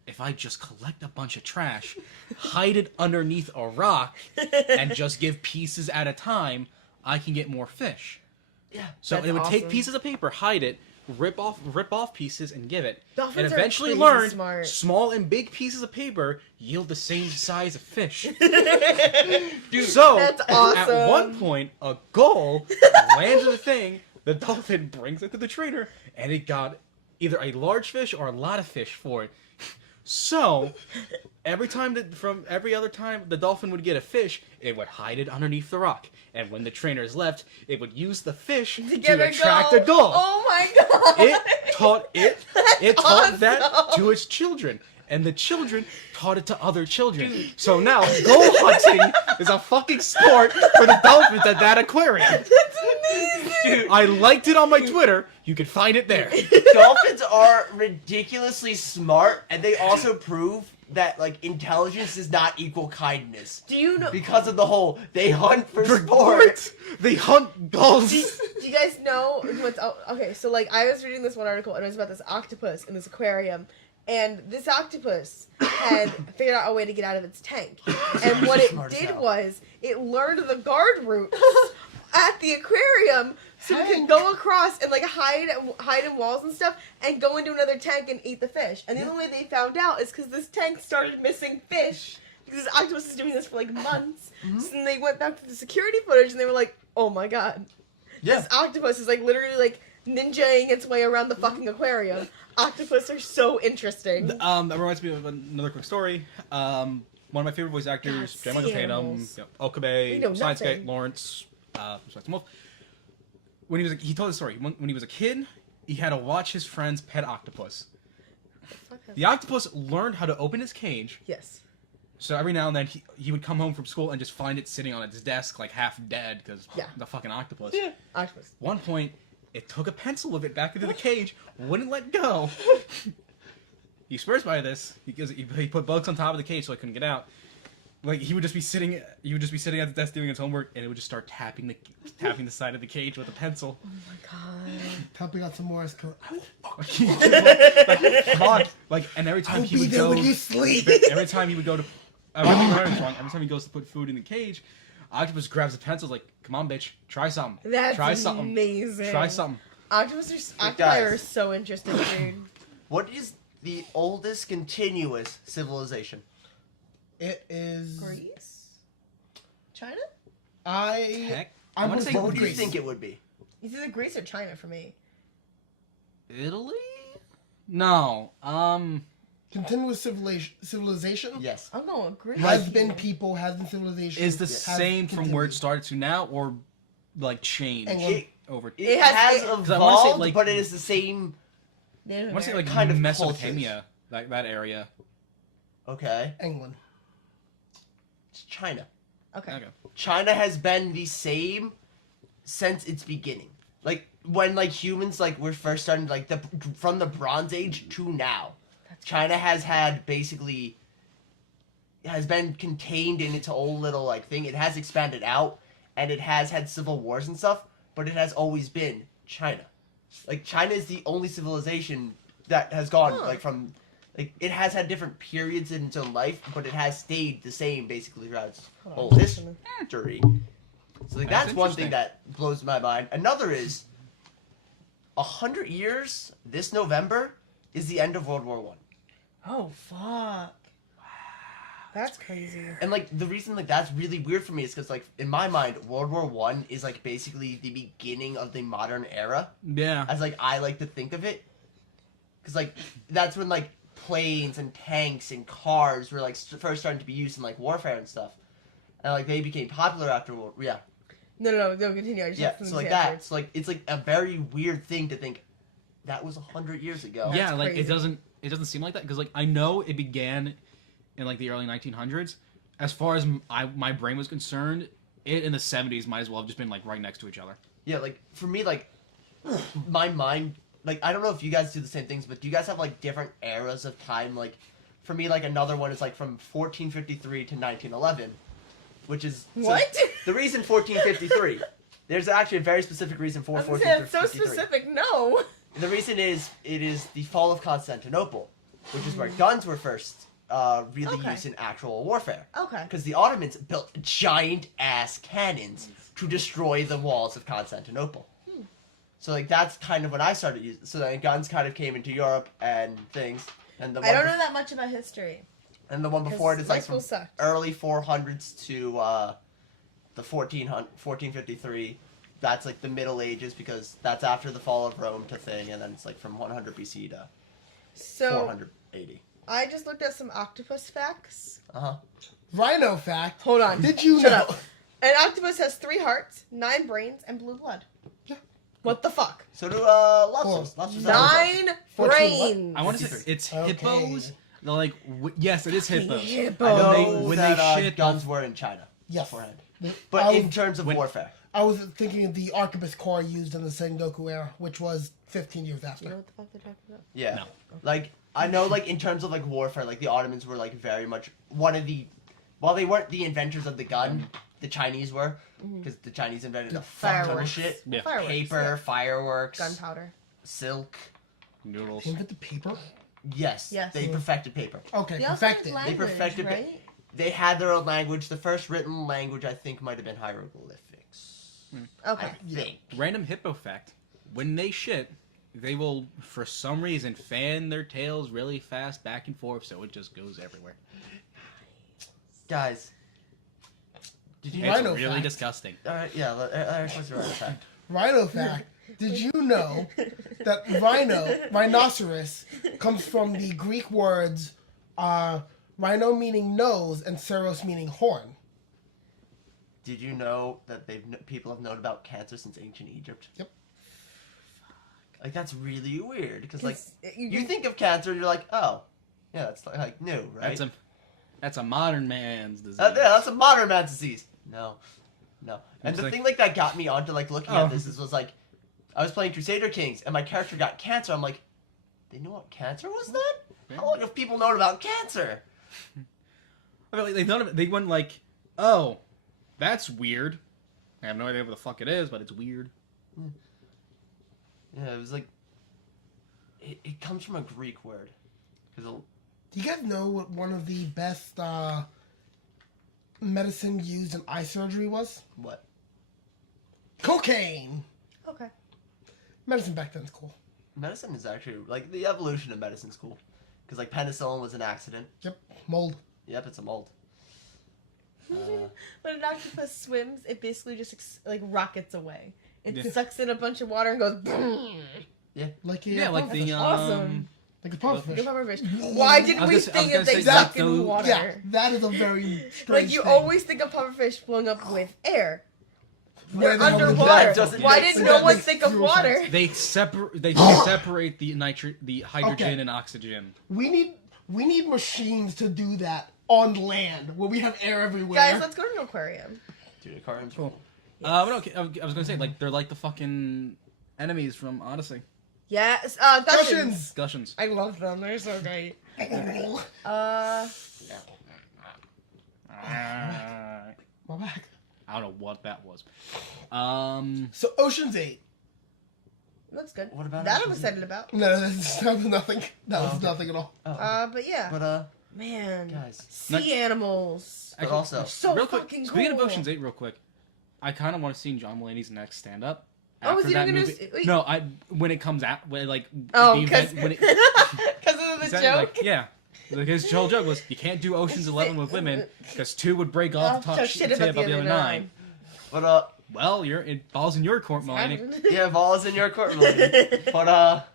if I just collect a bunch of trash, hide it underneath a rock, and just give pieces at a time, I can get more fish. Yeah. So That's it would take awesome. pieces of paper, hide it, rip off pieces, and give it. Dolphins and are eventually crazy learned smart. small and big pieces of paper yield the same size of fish. Dude, So That's at awesome. one point, a gull lands in the thing. The dolphin brings it to the trainer, and it got either a large fish or a lot of fish for it. So every other time the dolphin would get a fish, it would hide it underneath the rock. And when the trainers left, it would use the fish to attract a gull. Oh my god! It taught that awesome. to its children. And the children taught it to other children. So now gull hunting is a fucking sport for the dolphins at that aquarium. That's amazing! dude, I liked it on my Twitter. You can find it there. dolphins are ridiculously smart, and they also prove that like intelligence does not equal kindness Do you know? because of the whole they hunt for sport. They hunt gulls. Do you guys know what's... Oh, okay, so like I was reading this one article and it was about this octopus in this aquarium. And this octopus had figured out a way to get out of its tank. And what it Smart as did hell. was, it learned the guard route at the aquarium so it can go across and like hide in walls and stuff and go into another tank and eat the fish. And the only way they found out is because this tank started missing fish. Because this octopus is doing this for like months. So then they went back to the security footage and they were like, oh my god. Yeah. This octopus is like literally like ninjaing its way around the fucking aquarium. Octopus are so interesting. That reminds me of another quick story. One of my favorite voice actors, God, J. Michael sea Tatum, animals. We Okabe, know Science Guy, nothing. Lawrence, Wolf. When he told the story. When he was a kid, he had to watch his friend's pet octopus. The octopus learned how to open his cage, Yes. so every now and then he would come home from school and just find it sitting on its desk like half dead because Yeah. the fucking octopus. Yeah. Octopus. One point, it took a pencil with it back into the cage, wouldn't let go. He swears by this because he put bugs on top of the cage so I couldn't get out. Like he would just be sitting at the desk doing his homework, and it would just start tapping the side of the cage with a pencil. Oh my god. Helping out some Morse code. I will fuck Like, come on! Like, and every I time will he be would there go, when you sleep. every time he would go to, every time he goes to put food in the cage, octopus grabs a pencil, like, come on, bitch, try something. That's Try something. amazing. Try something. Octopus are, octopi guys. are so interesting, dude. What is the oldest continuous civilization? It is... Greece? China? I'm Heck, gonna wanna go say with What do you Greece. think it would be? It's either Greece or China for me. Italy? No. Continuous civilization Yes. I'm going with Greece. has been people, has been civilization. Is the has same from where it continued. started to now, or like changed England. It, over? it has- has it- 'Cause I wanna say, evolved, like- but it is the same. Native I want to say American. like kind of Mesopotamia, like that area. Okay. England. It's China. Okay. Okay. China has been the same since its beginning. Like when like humans like were first starting like from the Bronze Age to now. That's China has had basically has been contained in its own little like thing. It has expanded out and it has had civil wars and stuff, but it has always been China. Like China is the only civilization that has gone Huh. like from like it has had different periods in its own life, but it has stayed the same basically throughout its Hold whole on. history. So like That's that's one thing interesting. that blows my mind. Another is 100 years this November is the end of World War One. Oh, fuck. That's crazy. And like the reason like that's really weird for me is because like in my mind World War One is like basically the beginning of the modern era, Yeah. as like I like to think of it. because like that's when like planes and tanks and cars were like first starting to be used in like warfare and stuff, and like they became popular after war. Yeah. No, continue. I just have So something like to say that. afterwards. So like it's like a very weird thing to think that was 100 years ago. Yeah, That's like crazy. it doesn't seem like that because like I know it began in like the early 1900s. As far as my brain was concerned, it in the 70s might as well have just been like right next to each other. Yeah, like for me, like my mind, like I don't know if you guys do the same things, but do you guys have like different eras of time? Like for me, like another one is like from 1453 to 1911, which is What? So, the reason 1453. There's actually a very specific reason for I was gonna say, that's so 1453. specific. No. The reason is it is the fall of Constantinople, which is where guns were first really Okay. used in actual warfare. Okay. Because the Ottomans built giant ass cannons to destroy the walls of Constantinople. So like that's kind of when I started using. So then guns kind of came into Europe and things. And the I don't one know that much about history. And the one before it is my like from school sucked. early 400s to the 1453. That's like the Middle Ages because that's after the fall of Rome to thing, and then it's like from 100 BC to So 480. I just looked at some octopus facts. Rhino fact. Hold on. Did you Shut know? up. An octopus has 3 hearts, 9 brains, and blue blood. Yeah. What the fuck? So do lobsters. Well, Lobsters have 9 14 brains. I want to say 53. it's Okay. hippos. They're like yes, it is hippos. Hippo. I know When they that shit, guns were in China Yes. beforehand. I But was, in terms of when- warfare. I was thinking of the arquebus core used in the Sengoku era, which was 15 years You know after. what the fuck they're talking about? Yeah. No. Like, I know, like, in terms of, like, warfare, like, the Ottomans were, like, very much one of the... While they weren't the inventors of the gun, the Chinese were. Because the Chinese invented a fuck ton of Fireworks. shit. Yeah. Fireworks. Paper, yeah. fireworks, Gunpowder. silk. Noodles. They invented paper? Yes. Yes. They perfected paper. Okay, They also had perfected. language, perfected it. right? They had their own language. The first written language, I think, might have been hieroglyphics. Okay. I think. Random hippo fact: when they shit, they will, for some reason, fan their tails really fast back and forth, so it just goes everywhere. Guys. Did you It's Rhino really fact. disgusting. Alright, yeah, Eric's supposed to write a fact. Rhino fact. Did you know that rhinoceros, comes from the Greek words rhino meaning nose and ceros meaning horn? Did you know that people have known about cancer since ancient Egypt? Yep. Like, that's really weird, because, like, 'Cause you think of cancer and you're like, oh, yeah, that's, like, new, right? That's a modern man's disease. Yeah, that's a modern man's disease. No. And It's the like- thing, like, that got me onto, like, looking Oh. at this was, like, I was playing Crusader Kings, and my character got cancer. I'm like, they knew what cancer was then? How long have people known about cancer? I mean, like, they went like, oh, that's weird. I have no idea what the fuck it is, but it's weird. Yeah, it was like, it comes from a Greek word. 'Cause Do you guys know what one of the best medicine used in eye surgery was? what? Cocaine! Okay. Medicine back then is cool. Medicine is actually, like, the evolution of medicine's cool. Because, like, penicillin was an accident. Yep, mold. Yep, it's a mold. When an octopus swims, it basically just like rockets away. It Yeah. sucks in a bunch of water and goes boom. Like a, Yeah, like the That's awesome. like a pufferfish. Like a pufferfish. Why didn't we I was think gonna of they say, suck like in those- water? Yeah, that is a very strange Like you thing. always think of pufferfish blowing up with air. Where They're the hell did underwater. that doesn't Why make didn't sense. no one That think makes of zero water? sense. They separate the hydrogen Okay. and oxygen. We need machines to do that on land where we have air everywhere. Guys, let's go to an aquarium. Dude, aquarium's Cool. cool. But okay, I was gonna say like they're like the fucking enemies from Odyssey. Yes, Gushins. Gushins. Gushins. I love them. They're so great. My back. I don't know what that was. So Ocean's 8. Looks good. What about that? I'm Ocean's excited about. No, that was nothing. That was okay. nothing at all. Oh, okay. But yeah, But, man, guys. sea animals. But also, So real quick, fucking speaking cool. of Ocean's 8, real quick, I kind of want to see John Mulaney's next stand-up. Oh, is after he that gonna movie. do- wait. No, when it comes out, when like Oh, the because event, when it, of the Is that, joke. like, yeah. Like, his whole joke was, you can't do Ocean's 11 with women, because 2 would break off to talk shit about the other 9. but, Well, it falls in your court, Mulaney. yeah, ball is in your court, Melanie. But,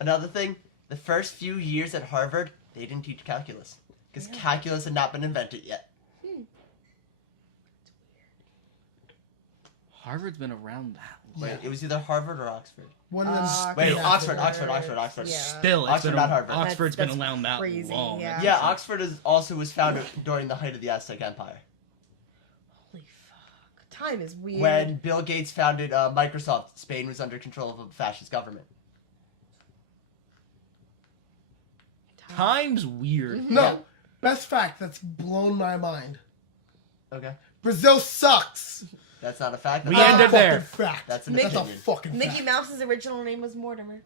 another thing, the first few years at Harvard, they didn't teach calculus. Because calculus had not been invented yet. Harvard's been around that long. Wait, it was either Harvard or Oxford. One of them. Wait, Yeah. Oxford. Yeah. Still, it's Oxford, been not Harvard. Oxford's That's been around that crazy, long. yeah. Yeah, Oxford also was founded during the height of the Aztec Empire. Holy fuck. Time is weird. When Bill Gates founded Microsoft, Spain was under control of a fascist government. Time's weird. No. Best fact that's blown my mind. Okay. Brazil sucks. That's not a fact. We That's That's a ended there. fucking fact. That's an That's a opinion. fucking Mickey fact. Mouse's original name was Mortimer.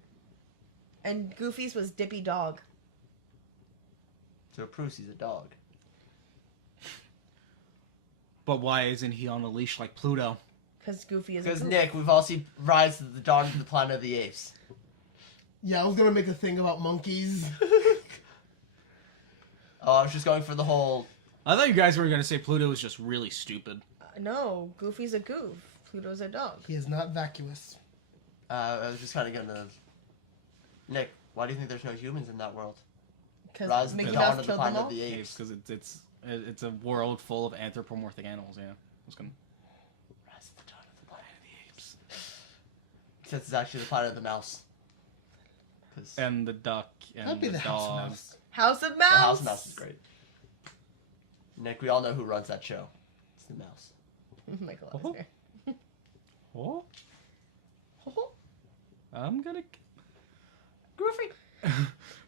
And Goofy's was Dippy Dog. So it proves he's a dog. But why isn't he on a leash like Pluto? Because Goofy is a Because, goof. Nick, we've all seen Rise of the Dawn of the Planet of the Apes. Yeah, I was gonna make a thing about monkeys. Oh, I was just going for the whole... I thought you guys were gonna say Pluto was just really stupid. No, Goofy's a goof. Pluto's a dog. He is not vacuous. I was just kind of gonna... Nick, why do you think there's no humans in that world? Rise Because of the Mickey Dawn Mouse of the killed them Planet all. of the Apes. Because it's a world full of anthropomorphic animals. Yeah, I was gonna. Rise of the Dawn of the Planet of the Apes. Except it's actually the Planet of the Mouse. 'Cause And the duck and That'd be the the House of dog. Mouse. House of the Mouse. House of Mouse is great. Nick, we all know who runs that show. It's the mouse. Michael Oh. Eisner. Oh, I'm gonna. Goofy.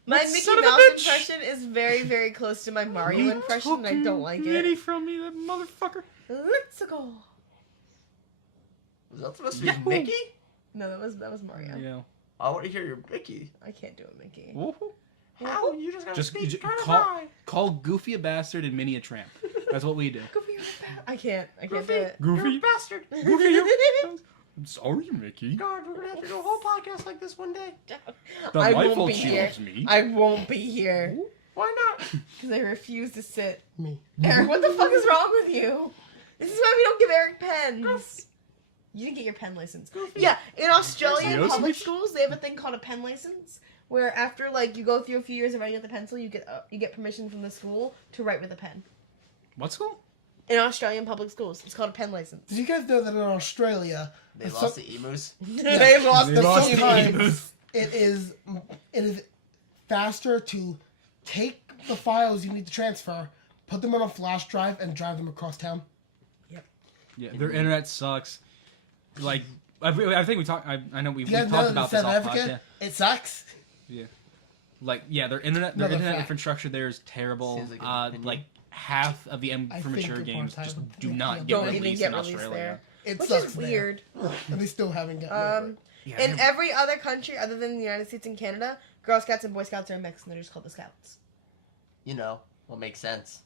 My That Mickey son of a Mouse bitch! impression is very, very close to my Mario impression, and I don't like Minnie it. from me, that motherfucker. Let's go. Was that supposed to be Yahoo! Mickey? No, that was Mario. Yeah. I want to hear your Mickey. I can't do it, Mickey. Woohoo. How? You just gotta Just speak kind of call, high. call Goofy a bastard and Minnie a tramp. That's what we do. Goofy, you're a bad- I can't do Goofy. it. Goofy. You're a bastard. Goofy, you. I'm sorry, Mickey. God, we're gonna have to do a whole podcast like this one day. Not I my won't fault be she here. loves me. I won't be here Why not? because I refuse to sit. Me. Eric, what the fuck is wrong with you? This is why we don't give Eric pens. You didn't get your pen license. Yeah, in Australian Yes. public schools, they have a thing called a pen license, where after like you go through a few years of writing with a pencil, you get permission from the school to write with a pen. What school? In Australian public schools, it's called a pen license. Did you guys know that in Australia, They lost the emus. They lost They the lost phone. the sometimes emus. it is faster to take the files you need to transfer, put them on a flash drive, and drive them across town? Yeah, their internet sucks. Like, I think we talked. I know we've You guys know talked that about in this South off Africa, podcast. it sucks. Like, yeah, their internet Another fact. infrastructure there is terrible. Seems like an opinion. Like half of the I think mature the games part-time just do would not be get able Don't to released even get in released Australia. It Which sucks is there. weird. And they still haven't gotten Yeah, In they're- every other country other than the United States and Canada, Girl Scouts and Boy Scouts are mixed, and they're just called the Scouts. You know, what makes sense.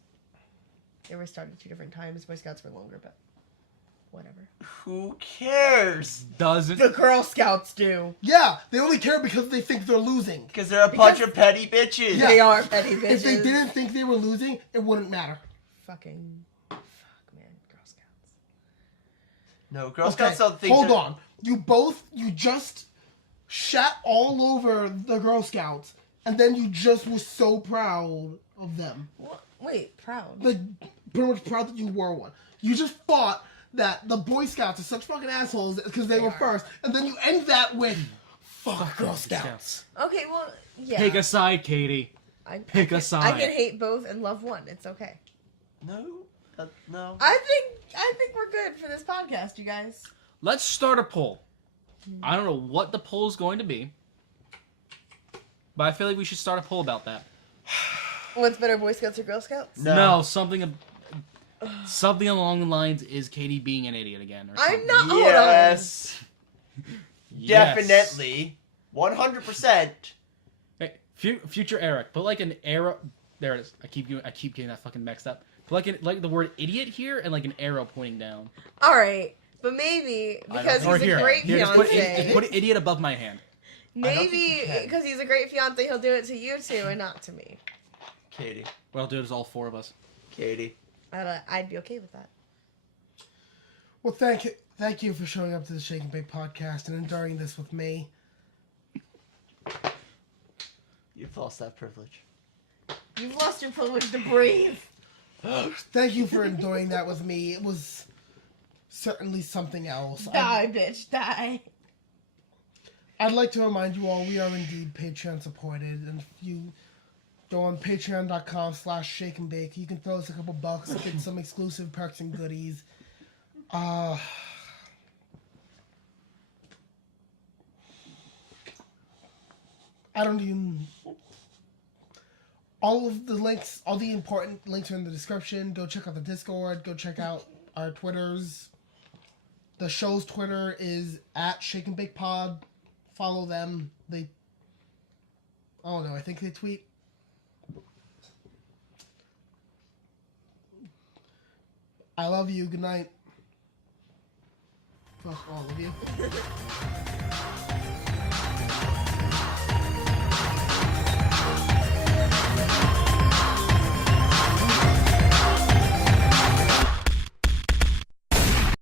They were started at 2 different times. Boy Scouts were longer, but whatever. Who cares? doesn't. The Girl Scouts do. Yeah, they only care because they think they're losing. Because they're a bunch of petty bitches. Yeah. They are petty bitches. If they didn't think they were losing, it wouldn't matter. Fuck, man. Girl Scouts. No, Girl Okay, Scouts don't think hold that- on. You just shat all over the Girl Scouts, and then you just were so proud of them. What? Wait, proud. Like, pretty much proud that you were one. You just thought that the Boy Scouts are such fucking assholes because they were are. first, and then you end that with, fuck Girl Scouts. Okay, well, yeah. Pick a side, Katie. Pick a I side. can hate both and love one. It's okay. No. No. I think we're good for this podcast, you guys. Let's start a poll. I don't know what the poll is going to be, but I feel like we should start a poll about that. What's better, Boy Scouts or Girl Scouts? No. Something along the lines is Katie being an idiot again. Or I'm something. not. Yes. Yes. Definitely. 100%. Hey, future Eric, put like an arrow. There it is. I keep getting that fucking mixed up. Put like the word idiot here and like an arrow pointing down. All right, but maybe because Or he's here, a great just fiance. put idiot above my hand. I don't think Maybe you can. because he's a great fiance, he'll do it to you two and not to me. Katie. Well, dude, it's all 4 of us. Katie. I'd be okay with that. Well, thank you for showing up to the Shake and Bake podcast and enduring this with me. lost that privilege. You've lost your privilege to breathe. Thank you for enduring that with me. It was certainly something else. Die, bitch, die. I'd like to remind you all, we are indeed Patreon supported, and if you go on patreon.com/shake and bake, you can throw us a couple bucks, get some exclusive perks and goodies. I don't even... All of the links, all the important links are in the description. Go check out the Discord. Go check out our Twitters. The show's Twitter is at Shake and Bake Pod. Follow them. I don't know, I think they tweet. I love you. Good night. Fuck all of you.